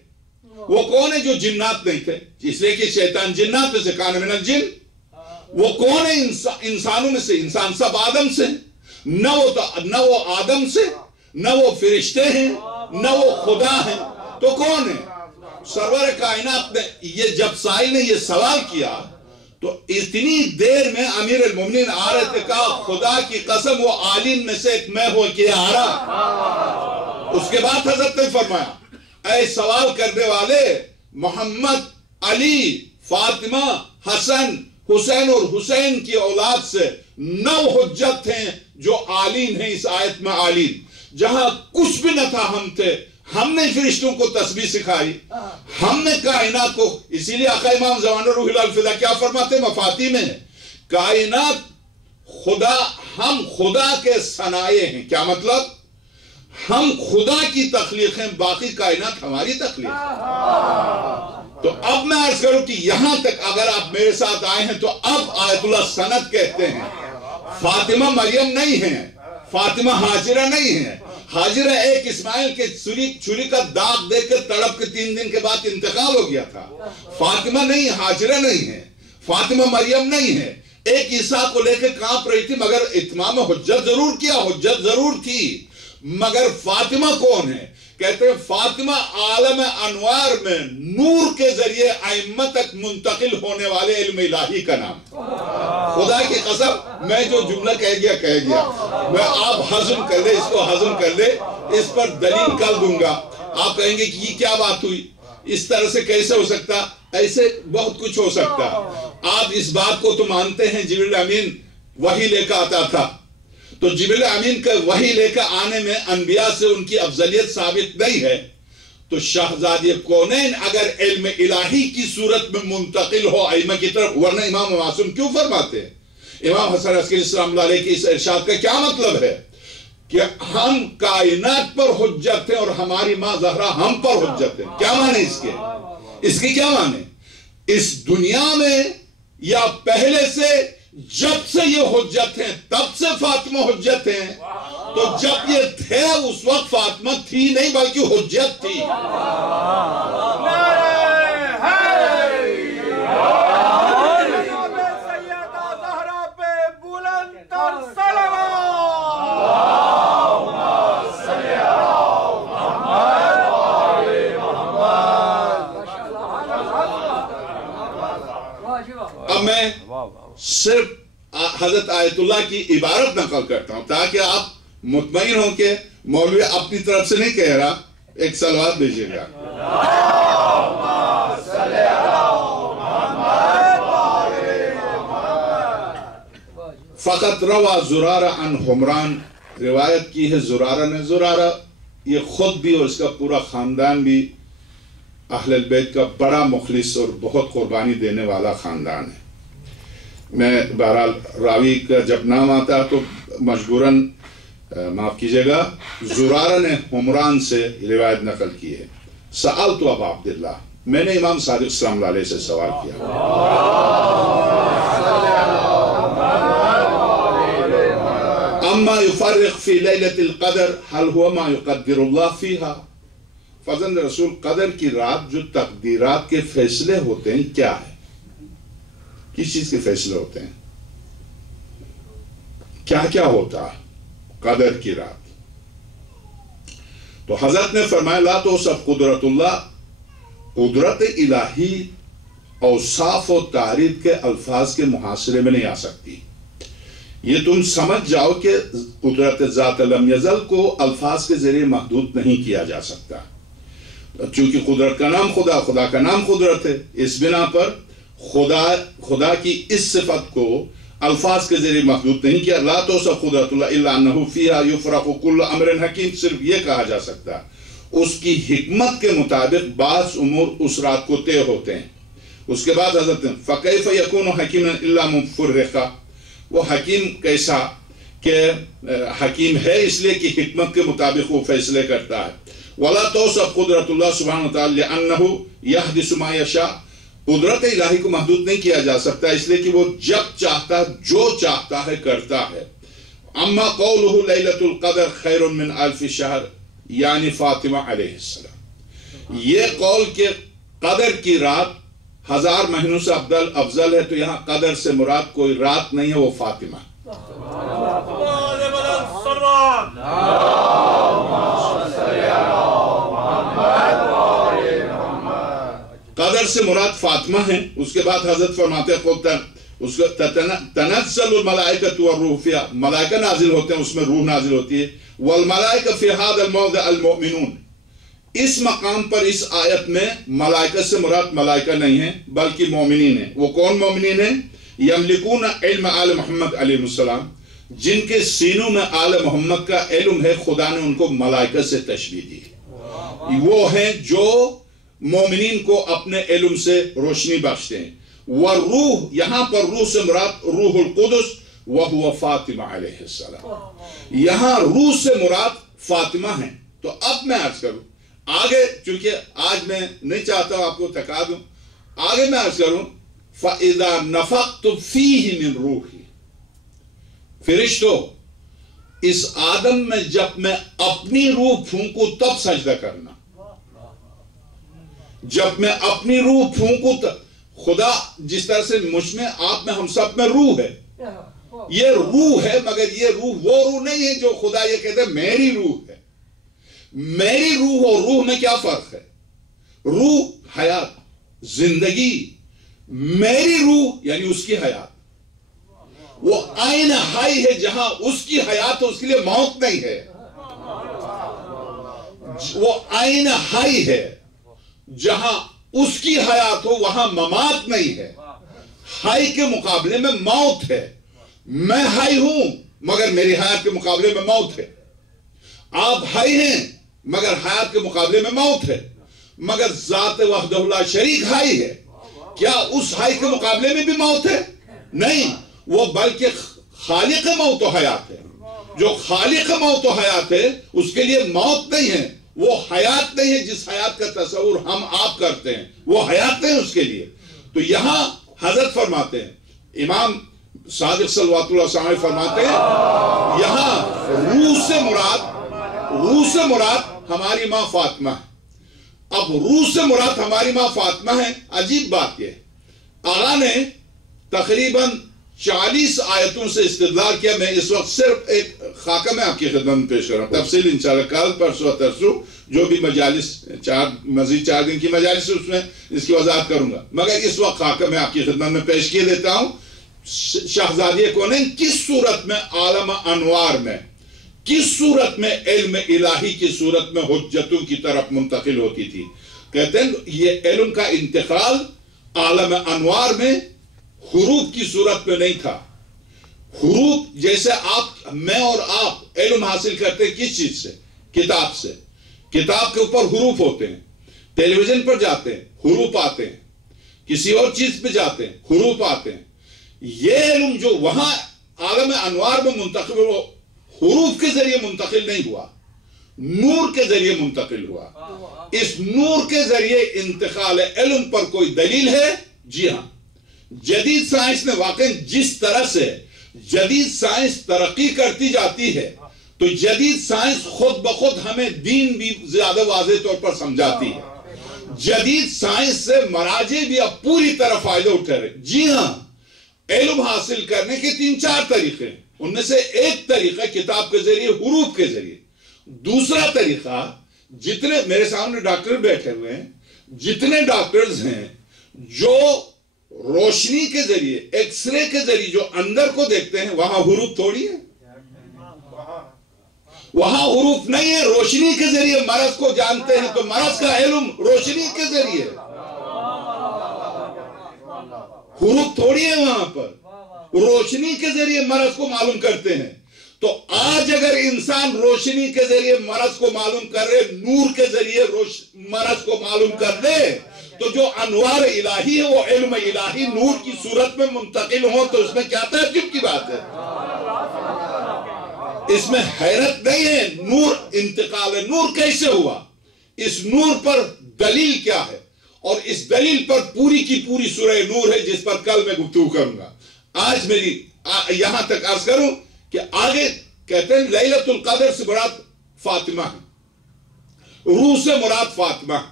وہ کون ہے جو جنات نہیں تھے؟ اس لیے کہ شیطان جنات میں سے، کان من الجن۔ وہ کون ہے انسانوں میں سے؟ انسان سب آدم سے، نہ وہ آدم سے، نہ وہ فرشتے ہیں، نہ وہ خدا ہیں، تو کون ہے؟ سرور کائنات نے یہ جب سائل نے یہ سوال کیا تو اتنی دیر میں امیر المومنین آ رہے تھے، کہا خدا کی قسم وہ عالم میں سے ایک میں ہو کے آ رہا۔ اس کے بعد حضرت نے فرمایا، اے سوال کرنے والے، محمد، علی، فاطمہ، حسن، حسین اور حسین کی اولاد سے 9 حجت ہیں جو عالین ہیں اس آیت میں۔ عالین جہاں کچھ بھی نہ تھا ہم تھے، ہم نے فرشتوں کو تسبیح سکھائی، ہم نے کائنات کو، اسی لیے آقا امام زمان روح الفدا کیا فرماتے ہیں مفاتی میں، کائنات خدا، ہم خدا کے صنائع ہیں۔ کیا مطلب؟ ہم خدا کی تخلیق ہیں، باقی کائنات ہماری تخلیق ہے۔ تو اب میں عرض کروں کہ یہاں تک اگر آپ میرے ساتھ آئے ہیں تو اب آیت اللہ سند کہتے ہیں، فاطمہ مریم نہیں ہیں، فاطمہ حاجرہ نہیں ہیں۔ حاجرہ ایک اسماعیل کے چھری کا داغ دے کر تڑپ کے 3 دن کے بعد انتقال ہو گیا تھا۔ فاطمہ نہیں، حاجرہ نہیں ہے، فاطمہ مریم نہیں ہے۔ ایک عیسیٰ کو لے کے کانپ رہی تھی، مگر اتمام حجت ضرور کیا، حجت ضرور تھی، مگر فاطمہ کون ہے؟ کہتے ہیں فاطمہ عالم انوار میں نور کے ذریعے ائمہ تک منتقل ہونے والے علم الہی کا نام۔ خدا کی قسم میں جو جملہ کہہ گیا میں، آپ ہضم کر لے، اس کو ہضم کر لے، اس پر دلیل کل دوں گا۔ آپ کہیں گے کہ یہ کیا بات ہوئی، اس طرح سے کیسے ہو سکتا؟ ایسے بہت کچھ ہو سکتا ہے. آپ اس بات کو تو مانتے ہیں جبریل امین وحی لے کر آتا تھا، تو جبریل امین کا وحی لے کر آنے میں انبیاء سے ان کی افضلیت ثابت نہیں ہے. تو شہزادی کونین اگر علم الہی کی صورت میں منتقل ہو ائمہ کی طرف، ورنہ امام معصوم کیوں فرماتے ہیں؟ امام حسن عسکری السلام اللہ علیہ کی اس ارشاد کا کیا مطلب ہے کہ ہم کائنات پر حجت ہیں اور ہماری ماں زہرا ہم پر حجت ہے؟ کیا معنی اس کے؟ اس کی کیا معنی؟ اس دنیا میں یا پہلے سے جب سے یہ حجت ہیں تب سے فاطمہ حجت ہیں؟ تو جب یہ تھے اس وقت فاطمہ تھی نہیں بلکہ حجت تھی. اب میں صرف حضرت آیت اللہ کی عبارت نقل کرتا ہوں تاکہ آپ مطمئن ہوں کہ مولوی اپنی طرف سے نہیں کہہ رہا. ایک صلوات بھیجیے گا. فقط روا زرارہ عن حمران، روایت کی ہے زرارہ نے. زرارہ یہ خود بھی اور اس کا پورا خاندان بھی اہل البیت کا بڑا مخلص اور بہت قربانی دینے والا خاندان ہے. میں بہرحال راوی کا جب نام آتا تو مجبوراً معاف کیجئے گا، زرارہ نے حمران سے روایت نقل کی ہے. سألت ابا عبداللہ، میں نے امام صادق السلام اللہ علیہ سے سوال کیا. اما یفرق فی لیلۃ القدر هل هو ما یقدر اللہ فیہا. فرزند رسول، قدر کی رات جو تقدیرات کے فیصلے ہوتے ہیں کیا ہے؟ کس چیز کے فیصلے ہوتے ہیں؟ کیا کیا ہوتا ہے قدر کی رات؟ تو حضرت نے فرمایا لا توصف قدرت اللہ، قدرت الہی اوصاف و تعریف کے الفاظ کے محاصرے میں نہیں آ سکتی. یہ تم سمجھ جاؤ کہ قدرت ذات لم یزل کو الفاظ کے ذریعے محدود نہیں کیا جا سکتا، چونکہ قدرت کا نام خدا، خدا کا نام قدرت ہے. اس بنا پر خدا کی اس صفت کو الفاظ کے ذریعے محدود نہیں کیا. لا توصف قدرت اللہ الا انہ فیہا یفرق کل امر حکیم. صرف یہ کہا جا سکتا اس کی حکمت کے مطابق بعض امور اس رات کو طے ہوتے ہیں. اس کے بعد حضرت فکیف یکون حکیما الا مفرقا، وہ حکیم کیسا کہ حکیم ہے اس لیے کہ حکمت کے مطابق وہ فیصلے کرتا ہے. ولا توصف قدرت اللہ سبحانہ وتعالی لانہ یحدث ما یشاء، قدرت الہی کو محدود نہیں کیا جا سکتا اس لیے کہ وہ جب چاہتا جو چاہتا ہے کرتا ہے. اما قولہ لیلۃ القدر خیر من الف شہر، یعنی فاطمہ علیہ السلام، یہ قول کہ قدر کی رات 1000 مہینوں سے افضل ہے، تو یہاں قدر سے مراد کوئی رات نہیں ہے، وہ فاطمہ. قدر سے مراد فاطمہ ہیں. اس کے بعد حضرت فرماتے ہیں تنزل الملائکۃ والروح فیہا، ملائکہ نازل ہوتے ہیں اس میں، روح نازل ہوتی ہے. والملائکہ فی ھذا الموضع المؤمنون، اس مقام پر اس آیت میں ملائکہ سے مراد ملائکہ نہیں ہیں بلکہ مومنین ہیں. وہ کون مومنین ہیں؟ یملکون علم آل محمد علیہ السلام، جن کے سینوں میں آل محمد کا علم ہے. خدا نے ان کو ملائکہ سے تشبیہ دی. وہ ہیں جو مومنین کو اپنے علم سے روشنی بخشتے ہیں. والروح، یہاں پر روح سے مراد روح القدس، وہو فاطمہ علیہ السلام. یہاں روح سے مراد فاطمہ ہیں. تو اب میں عرض کروں آگے، چونکہ آج میں نہیں چاہتا ہوں آپ کو تھکا دوں، آگے میں عرض کروں فَإِذَا نَفَقْتُ فِيهِ مِن رُوحِ، فرشتوں اس آدم میں جب میں اپنی روح پھونکوں تب سجدہ کرنا. جب میں اپنی روح پھونکوں تب، خدا جس طرح سے مجھ میں، آپ میں، ہم سب میں روح ہے. یہ روح ہے، مگر یہ روح وہ روح نہیں ہے جو خدا یہ کہتے ہیں میری روح ہے. میری روح اور روح میں کیا فرق ہے؟ روح حیات، زندگی. میری روح یعنی اس کی حیات، وہ عین حی ہے. جہاں اس کی حیات ہے اس کے لیے موت نہیں ہے. وہ عین حی ہے. جہاں اس کی حیات ہو وہاں ممات نہیں ہے. حی کے مقابلے میں موت ہے. میں حی ہوں مگر میری حیات کے مقابلے میں موت ہے. آپ حی ہیں مگر حیات کے مقابلے میں موت ہے. مگر ذات وحدہ لا شریک حی ہے. کیا اس حی کے مقابلے میں بھی موت ہے؟ نہیں. وہ بلکہ خالق موت و حیات ہے. جو خالق موت و حیات ہے اس کے لیے موت نہیں ہے. وہ حیات نہیں ہے جس حیات کا تصور ہم آپ کرتے ہیں. وہ حیات نہیں اس کے لیے. تو یہاں حضرت فرماتے ہیں، امام صادق صلوات اللہ علیہ وسلم فرماتے ہیں، یہاں روح سے مراد ہماری ماں فاطمہ ہے. اب روح سے مراد ہماری ماں فاطمہ ہے. عجیب بات یہ، آقا نے تقریباً 40 آیتوں سے استدلال کیا. میں اس وقت صرف ایک خاکہ میں آپ کی خدمت میں پیش کر رہا ہوں. تفصیل انشاءاللہ کل پرسوں ترسوں جو بھی مجالس مزید 4 دن کی مجالس اس میں اس کی وضاحت کروں گا. مگر اس وقت خاکہ میں آپ کی خدمت میں پیش کیے دیتا ہوں. شہزادی کونین کس صورت میں عالم انوار میں، کس صورت میں علم الہی کی صورت میں حجتوں کی طرف منتقل ہوتی تھی؟ کہتے ہیں یہ علم کا انتقال عالم انوار میں حروف کی صورت میں نہیں تھا. حروف جیسے آپ، میں اور آپ علم حاصل کرتے ہیں کس چیز سے؟ کتاب سے. کتاب کے اوپر حروف ہوتے ہیں. ٹیلی ویژن پر جاتے ہیں حروف آتے ہیں. کسی اور چیز پہ جاتے ہیں حروف آتے ہیں. یہ علم جو وہاں عالم انوار میں منتقل ہو، حروف کے ذریعے منتقل نہیں ہوا، نور کے ذریعے منتقل ہوا. اس نور کے ذریعے انتقال علم پر کوئی دلیل ہے؟ جی ہاں. جدید سائنس نے واقع جس طرح سے جدید سائنس ترقی کرتی جاتی ہے تو جدید سائنس خود بخود ہمیں دین بھی زیادہ واضح طور پر سمجھاتی ہے. جدید سائنس سے مراجع بھی اب پوری طرح فائدہ اٹھا رہے. جی ہاں، علم حاصل کرنے کے 3-4 طریقے ہیں. ان میں سے ایک طریقہ کتاب کے ذریعے، حروف کے ذریعے. دوسرا طریقہ، جتنے میرے سامنے ڈاکٹر بیٹھے ہوئے ہیں، جتنے ڈاکٹرز ہیں جو روشنی کے ذریعے، ایکس رے کے ذریعے جو اندر کو دیکھتے ہیں، وہاں حروف تھوڑی ہے، وہاں حروف نہیں ہے. روشنی کے ذریعے مرض کو جانتے ہیں تو مرض کا علم روشنی کے ذریعے، حروف تھوڑی ہے وہاں پر. روشنی کے ذریعے مرض کو معلوم کرتے ہیں. تو آج اگر انسان روشنی کے ذریعے مرض کو معلوم کر رہے، نور کے ذریعے مرض کو معلوم کر دے، تو جو انوار الہی ہے وہ علم الہی نور کی صورت میں منتقل ہو، تو اس میں کیا تعجب کی بات ہے؟ اس میں حیرت نہیں ہے. نور انتقال ہے. نور کیسے ہوا؟ اس نور پر دلیل کیا ہے؟ اور اس دلیل پر پوری کی پوری سورہ نور ہے جس پر کل میں گفتگو کروں گا. آج میری یہاں تک عرض کروں کہ آگے کہتے ہیں لیلۃ القدر سے مراد فاطمہ ہے، روح سے مراد فاطمہ ہے.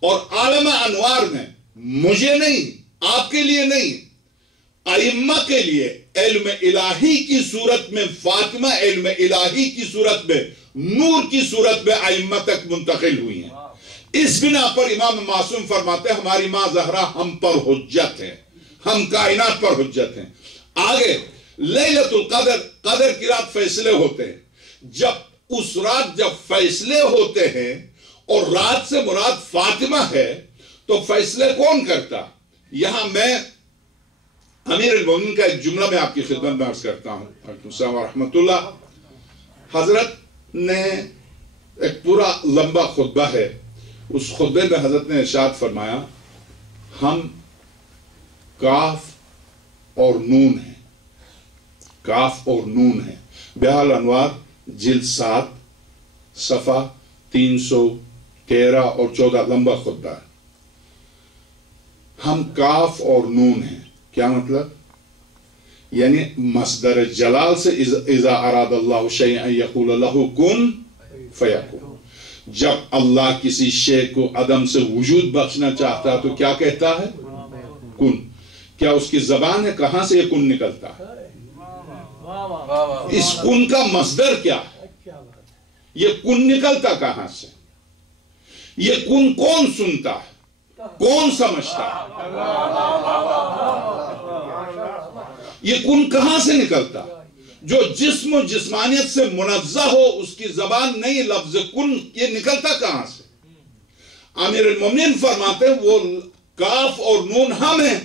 اور عالم انوار میں مجھے نہیں، آپ کے لیے نہیں، ائمہ کے لیے علم الہی کی صورت میں فاطمہ، علم الہی کی صورت میں، نور کی صورت میں ائمہ تک منتقل ہوئی ہیں. اس بنا پر امام معصوم فرماتے ہیں ہماری ماں زہرا ہم پر حجت ہے، ہم کائنات پر حجت ہیں. آگے لیلۃ القدر، قدر کی رات فیصلے ہوتے ہیں. جب اس رات جب فیصلے ہوتے ہیں اور رات سے مراد فاطمہ ہے تو فیصلے کون کرتا؟ یہاں میں امیر المومنین کا ایک جملہ میں آپ کی خدمت میں عرض کرتا ہوں. علیکم السلام ورحمۃ اللہ. حضرت نے ایک پورا لمبا خطبہ ہے، اس خطبے میں حضرت نے ارشاد فرمایا ہم کاف اور نون ہیں، کاف اور نون ہیں. بہال انوار جلد 7 صفحہ 313 اور 14 لمبا خطبہ ہے. ہم کاف اور نون ہیں. کیا مطلب؟ یعنی مصدر جلال سے اذا اراد اللہ شیئا یقول لہ کن فیکون. جب اللہ کسی شے کو عدم سے وجود بخشنا چاہتا ہے تو کیا کہتا ہے؟ کن. کیا اس کی زبان ہے؟ کہاں سے یہ کن نکلتا ہے؟ اس کن کا مصدر کیا ہے؟ یہ کن نکلتا کہاں سے؟ یہ کن کون سنتا ہے؟ کون سمجھتا ہے؟ یہ کن کہاں سے نکلتا؟ جو جسم و جسمانیت سے منزہ ہو اس کی زبان نہیں. لفظ کن یہ نکلتا کہاں سے؟ امیر المومنین فرماتے ہیں وہ کاف اور نون ہم ہیں،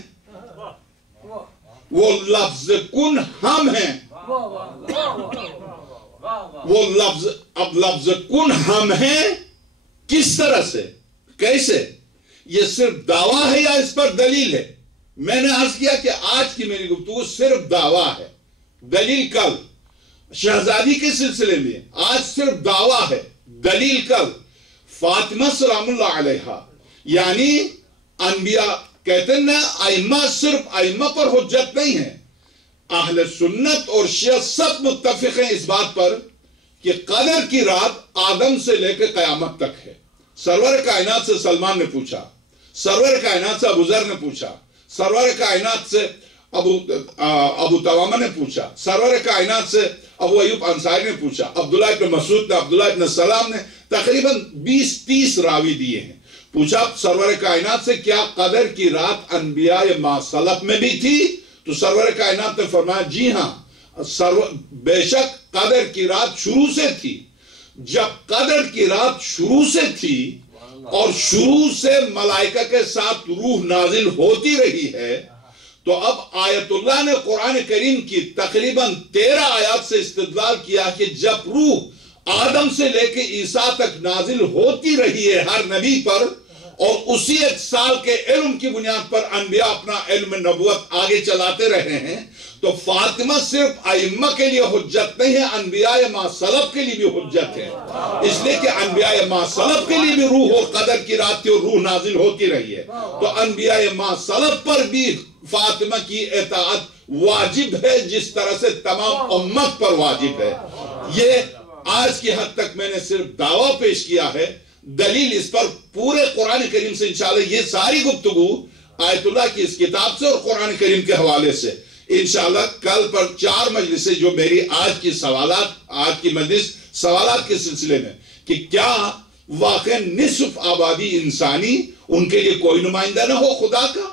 وہ لفظ کن ہم ہیں، وہ لفظ، اب لفظ کن ہم ہیں کس طرح سے، کیسے؟ یہ صرف دعویٰ ہے یا اس پر دلیل ہے؟ میں نے عرض کیا کہ آج کی میری گفتگو صرف دعویٰ ہے، دلیل کل شہزادی کے سلسلے میں، آج صرف دعویٰ ہے، دلیل کل فاطمہ سلام اللہ علیہا، یعنی انبیاء کہتے ہیں نا ائمہ صرف ائمہ پر حجت نہیں ہے، اہل سنت اور شیعہ سب متفق ہیں اس بات پر کہ قدر کی رات آدم سے لے کے قیامت تک ہے۔ سرور کائنات سے سلمان نے پوچھا، سرور کائنات سے ابو ذر نے پوچھا، سرور کائنات سے ابو تمامہ نے پوچھا، سرور کائنات سے ابو ایوب انصاری نے پوچھا، عبداللہ ابن مسعود نے، عبداللہ ابن سلام نے، تقریباً 20-30 راوی دیے ہیں۔ پوچھا سرور کائنات سے کیا قدر کی رات انبیاء ما سلف میں بھی تھی؟ تو سرور کائنات نے فرمایا جی ہاں، بے شک قدر کی رات شروع سے تھی۔ جب قدر کی رات شروع سے تھی اور شروع سے ملائکہ کے ساتھ روح نازل ہوتی رہی ہے، تو اب آیت اللہ نے قرآن کریم کی تقریباً 13 آیات سے استدلال کیا کہ جب روح آدم سے لے کے عیسیٰ تک نازل ہوتی رہی ہے ہر نبی پر، اور اسی 1 سال کے علم کی بنیاد پر انبیاء اپنا علم نبوت آگے چلاتے رہے ہیں، تو فاطمہ صرف ائمہ کے لیے حجت نہیں ہے، انبیاء ما سلف کے لیے بھی حجت ہے، اس لیے کہ انبیاء ما سلف کے لیے بھی روح اور قدر کی رات تھی اور روح نازل ہوتی رہی ہے، تو انبیاء ما سلف پر بھی فاطمہ کی اطاعت واجب ہے جس طرح سے تمام امت پر واجب ہے۔ یہ آج کی حد تک میں نے صرف دعویٰ پیش کیا ہے، دلیل اس پر پورے قرآن کریم سے انشاءاللہ یہ ساری گفتگو آیت اللہ کی اس کتاب سے اور قرآن کریم کے حوالے سے انشاءاللہ کل پر 4 مجلسیں جو میری آج کی سوالات، آج کی مجلس سوالات کے سلسلے میں کہ کیا واقع نصف آبادی انسانی ان کے لیے کوئی نمائندہ نہ ہو خدا کا،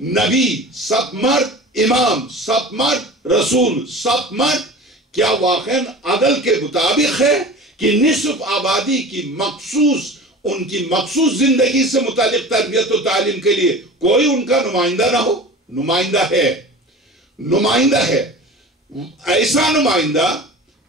نبی سب مرد، امام سب مرد، رسول سب مرد، کیا واقع عدل کے مطابق ہے کہ نصف آبادی کی مخصوص ان کی مخصوص زندگی سے متعلق تربیت و تعلیم کے لیے کوئی ان کا نمائندہ نہ ہو؟ نمائندہ ہے، نمائندہ ہے، ایسا نمائندہ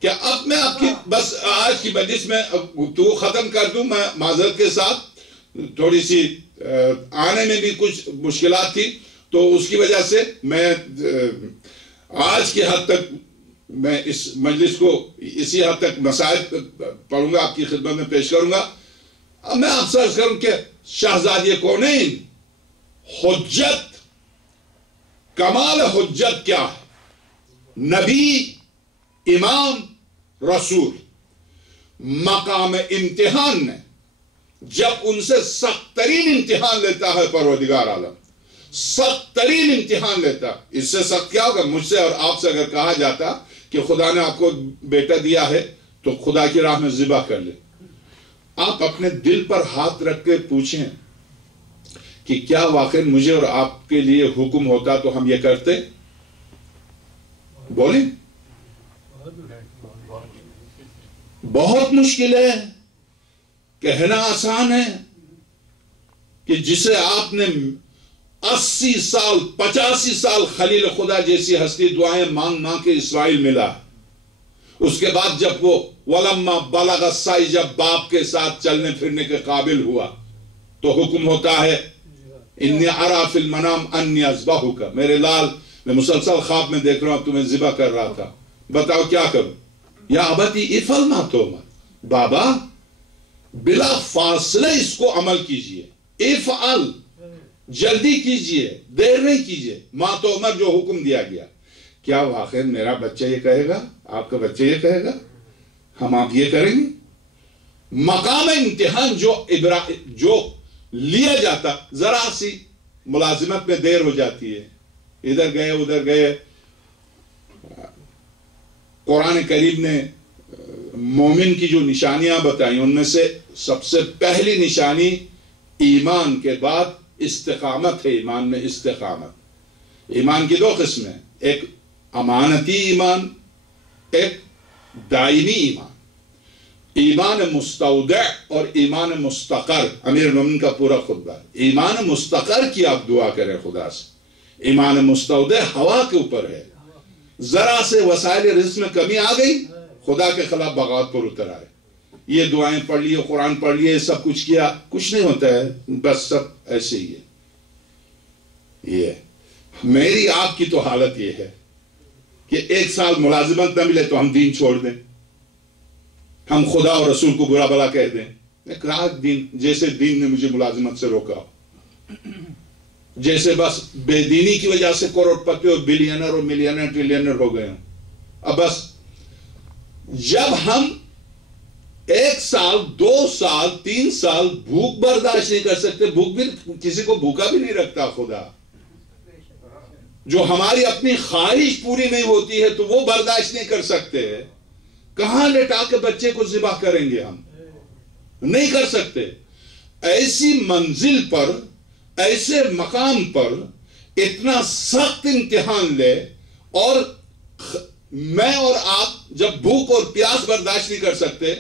کہ اب میں آپ کی بس آج کی مجلس میں گفتگو ختم کر دوں، میں معذرت کے ساتھ تھوڑی سی آنے میں بھی کچھ مشکلات تھی، تو اس کی وجہ سے میں آج کی حد تک میں اس مجلس کو اسی حد تک مسائل پڑھوں گا، آپ کی خدمت میں پیش کروں گا۔ اب میں آپ سے عرض کروں کہ شہزادی کونین حجت، کمال حجت کیا ہے؟ نبی، امام، رسول، مقام امتحان میں جب ان سے سخت ترین امتحان لیتا ہے پروردگار عالم، سخت ترین امتحان لیتا، اس سے سخت کیا ہوگا؟ مجھ سے اور آپ سے اگر کہا جاتا کہ خدا نے آپ کو بیٹا دیا ہے تو خدا کی راہ میں ذبح کر لے، آپ اپنے دل پر ہاتھ رکھ کے پوچھیں کہ کیا واقعی مجھے اور آپ کے لیے حکم ہوتا تو ہم یہ کرتے؟ بولیں، بہت مشکل ہے، کہنا آسان ہے کہ جسے آپ نے 80 سال 85 سال خلیل خدا جیسی ہستی دعائیں مانگ مانگ کے اسرائیل ملا، اس کے بعد جب وہ ولما بلغ السعی جب باپ کے ساتھ چلنے پھرنے کے قابل ہوا تو حکم ہوتا ہے انی ارا فی المنام انی اذبحک، میرے لال میں مسلسل خواب میں دیکھ رہا ہوں تمہیں ذبح کر رہا تھا، بتاؤ کیا کروں؟ یا ابتی افعل ما تؤمر، بابا بلا فاصلہ اس کو عمل کیجئے، افعل، جلدی کیجئے، دیر نہیں کیجئے، ما تؤمر جو حکم دیا گیا۔ کیا واقعی میرا بچہ یہ کہے گا؟ آپ کا بچہ یہ کہے گا؟ ہم آپ یہ کریں گے؟ مقام امتحان جو لیا جاتا، ذرا سی ملازمت میں دیر ہو جاتی ہے، ادھر گئے ادھر گئے، قرآن کریم نے مومن کی جو نشانیاں بتائیں ان میں سے سب سے پہلی نشانی ایمان کے بعد استقامت ہے۔ ایمان میں استقامت، ایمان کی 2 قسمیں، ایک امانتی ایمان، ایک دائمی ایمان۔ ایمان مستودع اور ایمان مستقر، امیر المومنین کا پورا خطبہ. ایمان مستقر کی آپ دعا کریں خدا سے. ایمان مستودع ہوا کے اوپر ہے. ذرا سے وسائل رزق میں کمی آ گئی، خدا کے خلاف بغاوت پر اتر آئے. یہ دعائیں پڑھ لیے، قرآن پڑھ لیے، سب کچھ کیا، کچھ نہیں ہوتا ہے، بس سب ایسے ہی ہے. یہ میری آپ کی تو حالت یہ ہے کہ 1 سال ملازمت نہ ملے تو ہم دین چھوڑ دیں، ہم خدا اور رسول کو برا بلا کہہ دیں. ایک رات دین، جیسے دین نے مجھے ملازمت سے روکا، جیسے بس بے دینی کی وجہ سے کروڑ پتی اور بلینر اور ملینر ٹریلینر ہو گئے ہوں. اب بس جب ہم 1 سال 2 سال 3 سال بھوک برداشت نہیں کر سکتے، بھوک بھی کسی کو بھوکا بھی نہیں رکھتا خدا. جو ہماری اپنی خواہش پوری نہیں ہوتی ہے تو وہ برداشت نہیں کر سکتے. کہاں لٹا کے بچے کو ذبح کریں گے؟ ہم نہیں کر سکتے. ایسی منزل پر، ایسے مقام پر اتنا سخت امتحان لے، اور میں اور آپ جب بھوک اور پیاس برداشت نہیں کر سکتے،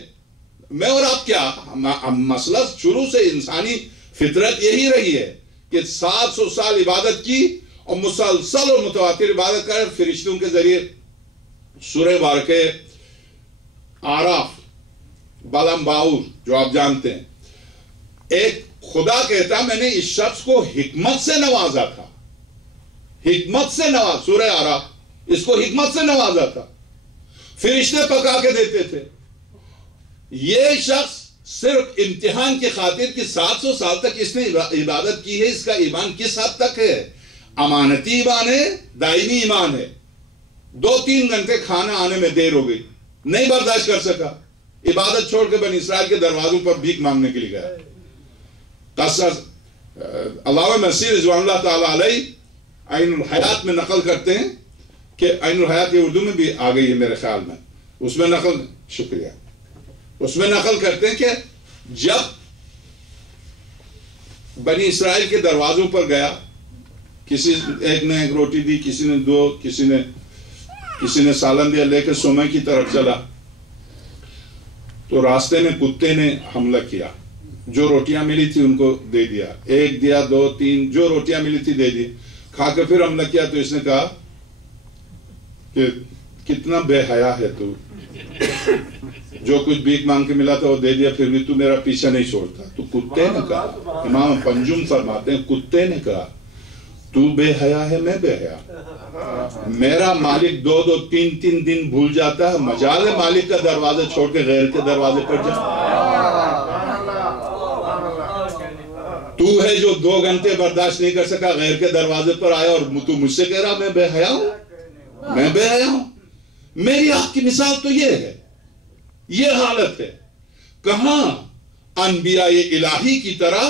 میں اور آپ کیا، مسئلہ شروع سے انسانی فطرت یہی رہی ہے کہ 700 سال عبادت کی اور مسلسل اور متواتر عبادت کر. فرشتوں کے ذریعے سورہ بارکہ آراف، بالام باور جو آپ جانتے ہیں، ایک خدا کہتا میں نے اس شخص کو حکمت سے نوازا تھا. حکمت سے نواز، سورہ آراف، اس کو حکمت سے نوازا تھا. فرشتے پکا کے دیتے تھے. یہ شخص صرف امتحان کی خاطر کہ 700 سال تک اس نے عبادت کی ہے، اس کا ایمان کس حد تک ہے؟ امانتی ایمان ہے، دائمی ایمان ہے. 2-3 گھنٹے کھانا آنے میں دیر ہو گئی، نہیں برداشت کر سکا، عبادت چھوڑ کے بنی اسرائیل کے دروازوں پر بھیک مانگنے کے لیے گیا. قصص علامہ مسیح رضوان اللہ تعالیٰ علیہ عین الحیات میں نقل کرتے ہیں کہ عین الحیات یہ اردو میں بھی آ گئی ہے میرے خیال میں، اس میں نقل، شکریہ، اس میں نقل کرتے ہیں کہ جب بنی اسرائیل کے دروازوں پر گیا، کسی ایک نے 1 روٹی دی، کسی نے 2، کسی نے سالن دیا، لے کے سومے کی طرف چلا تو راستے میں کتے نے حملہ کیا. جو روٹیاں ملی تھی ان کو دے دیا، 1 دیا، 2، 3، جو روٹیاں ملی تھی دے دی. کھا کے پھر حملہ کیا تو اس نے کہا کہ کتنا بے حیا ہے تو، جو کچھ بھیک مانگ کے ملا تھا وہ دے دیا، پھر بھی تو میرا پیچھا نہیں چھوڑتا. تو کتے نے کہا، امام پنجم فرماتے ہیں، کتے نے کہا تو بے حیا ہے، میں بے حیا. میرا مالک 2-2، 3-3 دن بھول جاتا ہے، مجال ہے مالک کا دروازہ چھوڑ کے غیر کے دروازے پر جا. تو ہے جو 2 گھنٹے برداشت نہیں کر سکا، غیر کے دروازے پر آیا، اور تو مجھ سے کہہ رہا میں بے حیا ہوں، میں بے حیا ہوں. میری آپ کی مثال تو یہ ہے، یہ حالت ہے. کہاں انبیاء الہی کی طرح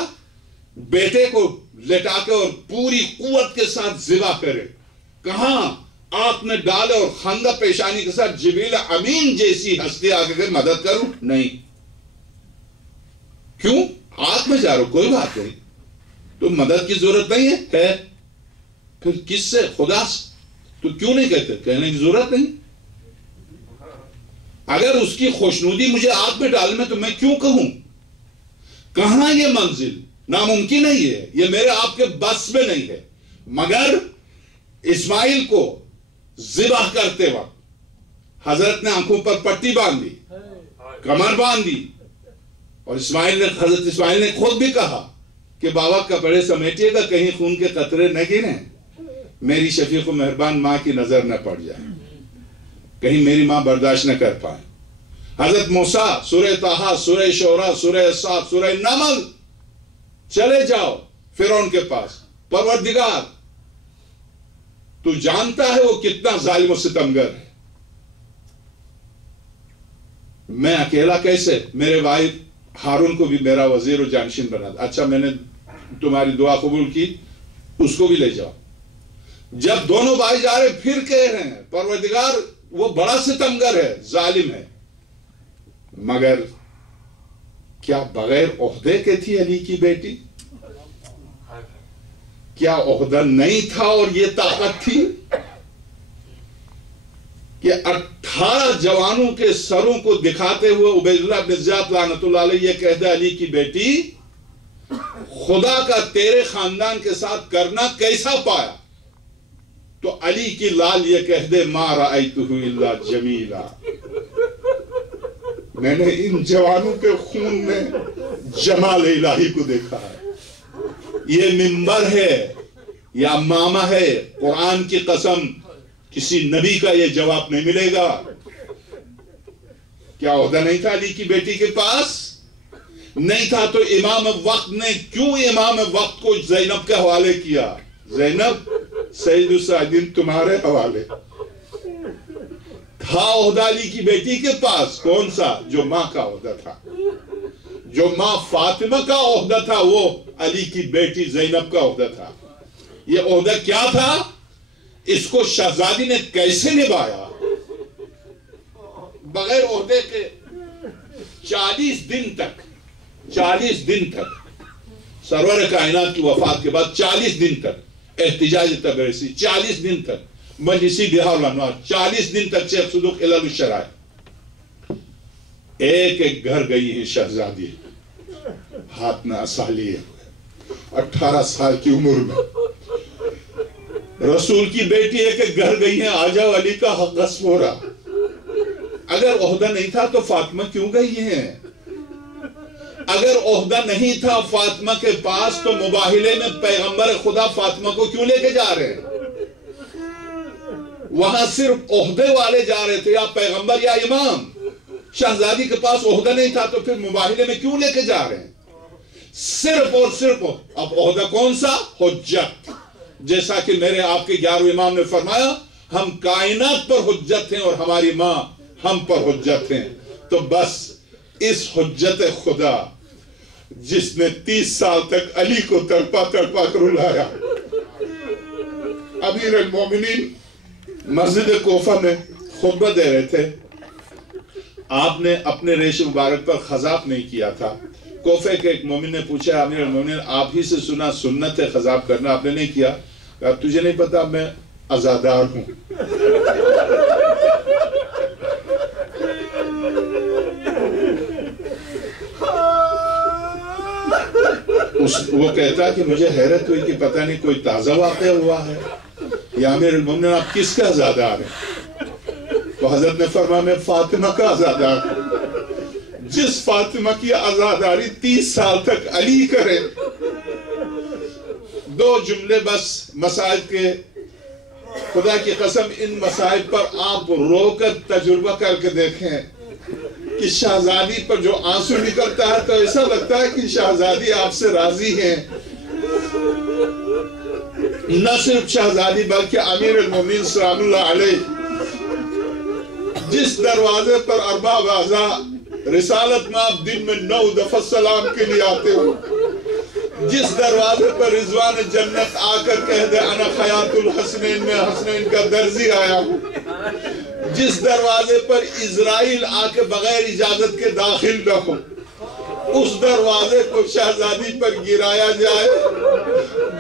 بیٹے کو لٹا کے اور پوری قوت کے ساتھ ذبح کرے، کہاں آنکھ میں ڈالے اور خندہ پیشانی کے ساتھ جبریل امین جیسی ہستی آگے کے مدد کروں؟ نہیں. کیوں؟ آنکھ میں جا رہا، کوئی بات نہیں، تو مدد کی ضرورت نہیں ہے. پھر کس سے؟ خدا سے. تو کیوں نہیں کہتے؟ کہنے کی ضرورت نہیں. اگر اس کی خوشنودی مجھے آنکھ میں ڈالنے میں تو میں کیوں کہوں؟ کہاں یہ منزل؟ ناممکن نہیں ہے، یہ میرے آپ کے بس میں نہیں ہے. مگر اسماعیل کو ذبح کرتے وقت حضرت نے آنکھوں پر پٹی باندھی، کمر باندھی، اور حضرت اسماعیل نے خود بھی کہا کہ بابا کپڑے سمیٹیے گا کہیں خون کے قطرے نہ گریں، میری شفیق و مہربان ماں کی نظر نہ پڑ جائے، کہیں میری ماں برداشت نہ کر پائے. حضرت موسیٰ سورہ طٰہٰ، سورہ شعراء، سورہ صاد، سورہ نمل، چلے جاؤ فرعون کے پاس. پروردگار تو جانتا ہے وہ کتنا ظالم و ستمگر ہے، میں اکیلا کیسے؟ میرے بھائی ہارون کو بھی میرا وزیر و جانشین بنا دیا. اچھا میں نے تمہاری دعا قبول کی، اس کو بھی لے جاؤ. جب دونوں بھائی جا رہے پھر کہہ رہے ہیں پروردگار وہ بڑا ستمگر ہے، ظالم ہے. مگر کیا بغیر عہدے کے تھی علی کی بیٹی؟ کیا عہدہ نہیں تھا اور یہ طاقت تھی؟ کہ 18 جوانوں کے سروں کو دکھاتے ہوئے عبیداللہ بن زیاد لعنت اللہ علیہ یہ کہہ دے علی کی بیٹی خدا کا تیرے خاندان کے ساتھ کرنا کیسا پایا؟ تو علی کی لال یہ کہہ دے ما رأیتہ الا جمیلا، میں نے ان جوانوں کے خون میں جمال الہی کو دیکھا ہے۔ یہ منبر ہے یا ماما ہے، قرآن کی قسم کسی نبی کا یہ جواب نہیں ملے گا۔ کیا عہدہ نہیں تھا علی کی بیٹی کے پاس؟ نہیں تھا تو امام وقت نے کیوں امام وقت کو زینب کے حوالے کیا؟ زینب سید الساجدین تمہارے حوالے۔ تھا عہدہ علی کی بیٹی کے پاس، کون سا؟ جو ماں کا عہدہ تھا، جو ماں فاطمہ کا عہدہ تھا وہ علی کی بیٹی زینب کا عہدہ تھا۔ یہ عہدہ کیا تھا؟ اس کو شہزادی نے کیسے نبھایا؟ بغیر عہدے کے 40 دن تک سرور کائنات کی وفات کے بعد 40 دن تک احتجاج تبریسی، 40 دن تک مجلسی بہار الانوار، 40 دن تک شیخ صدوق علل الشرائع، ایک ایک گھر گئی ہیں شہزادی، ہاتھ میں عصا لیے ہوئے، 18 سال کی عمر میں رسول کی بیٹی ایک ایک گھر گئی ہیں، آ جاؤ علی کا حق غصب ہو رہا۔ اگر عہدہ نہیں تھا تو فاطمہ کیوں گئی ہیں؟ اگر عہدہ نہیں تھا فاطمہ کے پاس تو مباہلے میں پیغمبر خدا فاطمہ کو کیوں لے کے جا رہے ہیں؟ وہاں صرف عہدے والے جا رہے تھے، یا پیغمبر یا امام۔ شہزادی کے پاس عہدہ نہیں تھا تو پھر مباہلے میں کیوں لے کے جا رہے ہیں؟ صرف اور صرف اب عہدہ کون سا؟ حجت۔ جیسا کہ میرے آپ کے 11 امام نے فرمایا ہم کائنات پر حجت ہیں اور ہماری ماں ہم پر حجت ہیں۔ تو بس اس حجت خدا جس نے 30 سال تک علی کو تڑپا کر رلایا۔ امیر المومنین مسجد کوفہ میں خطبہ دے رہے تھے، آپ نے اپنے ریش مبارک پر خضاب نہیں کیا تھا۔ کوفے کے ایک مومن نے پوچھا امیر المومنین آپ ہی سے سنا سنت ہے خضاب کرنا، آپ نے نہیں کیا؟ کہا تجھے نہیں پتا میں عزادار ہوں۔ وہ کہتا کہ مجھے حیرت ہوئی کہ پتہ نہیں کوئی تازہ واقعہ ہوا ہے، یا امیر المومنین آپ کس کا عزادار ہیں؟ تو حضرت نے فرمایا میں فاطمہ کا عزادار ہوں۔ جس فاطمہ کی عزاداری 30 سال تک علی کرے۔ 2 جملے بس مسائل کے، خدا کی قسم ان مسائل پر آپ رو کر تجربہ کر کے دیکھیں کہ شہزادی پر جو آنسو نکلتا ہے تو ایسا لگتا ہے کہ شہزادی آپ سے راضی ہیں۔ نہ صرف شہزادی بلکہ امیر المومنین سلام اللہ علیہ جس دروازے پر ارباب اعضاء رسالت میں آپ دن میں 9 دفعہ سلام کے لیے آتے ہو، جس دروازے پر رضوان جنت آ کر کہہ دے انا خیاط الحسنین میں حسنین کا درزی آیا ہوں، جس دروازے پر اسرائیل آ کے بغیر اجازت کے داخل نہ ہو، اس دروازے کو شہزادی پر گرایا جائے،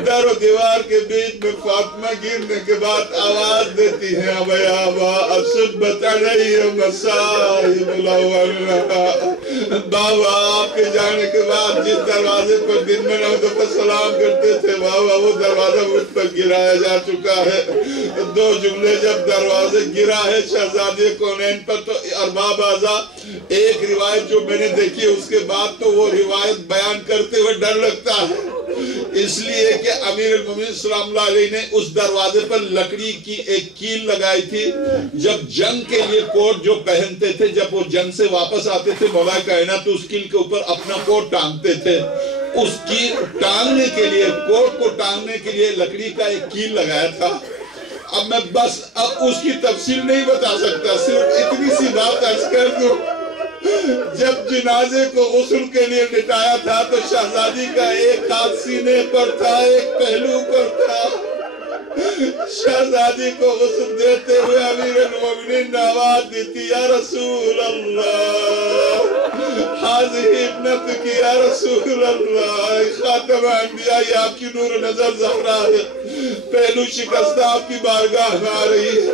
در و دیوار کے بیچ میں فاطمہ گرنے کے بعد آواز دیتی ہے ابا اصبت علیہ مصائب الاولہ۔ بابا آپ کے جانے کے بعد جس دروازے پر دن میں 9 دفعہ سلام کرتے تھے بابا وہ دروازہ مجھ پر گرایا جا چکا ہے۔ 2 جملے جب دروازے گرا ہے شہزادی کونین پر تو ارباب اعضاء، ایک روایت جو میں نے دیکھی اس کے بعد تو وہ روایت بیان کرتے ہوئے ڈر لگتا ہے، اس لیے کہ امیر المومنین سلام اللہ علیہ نے اس دروازے پر لکڑی کی ایک کیل لگائی تھی۔ جب جنگ کے لیے کوٹ جو پہنتے تھے، جب وہ جنگ سے واپس آتے تھے مولا کائنات تو اس کیل کے اوپر اپنا کوٹ ٹانگتے تھے۔ اس کیل ٹانگنے کے لیے، کوٹ کو ٹانگنے کے لیے لکڑی کا ایک کیل لگایا تھا۔ اب میں بس اب اس کی تفصیل نہیں بتا سکتا، صرف اتنی سی بات عرض کر دوں، جب جنازے کو غسل کے لیے لٹایا تھا تو شہزادی کا ایک ہاتھ سینے پر تھا، ایک پہلو پر تھا۔ شہزادی کو غسل دیتے ہوئے امیر المومنین نے آواز دی تھی یا رسول اللہ حاضر ابنت کی، یا رسول اللہ خاتم انبیاء آپ کی نور نظر زہرا ہے، پہلو شکستہ آپ کی بارگاہ میں آ رہی ہے۔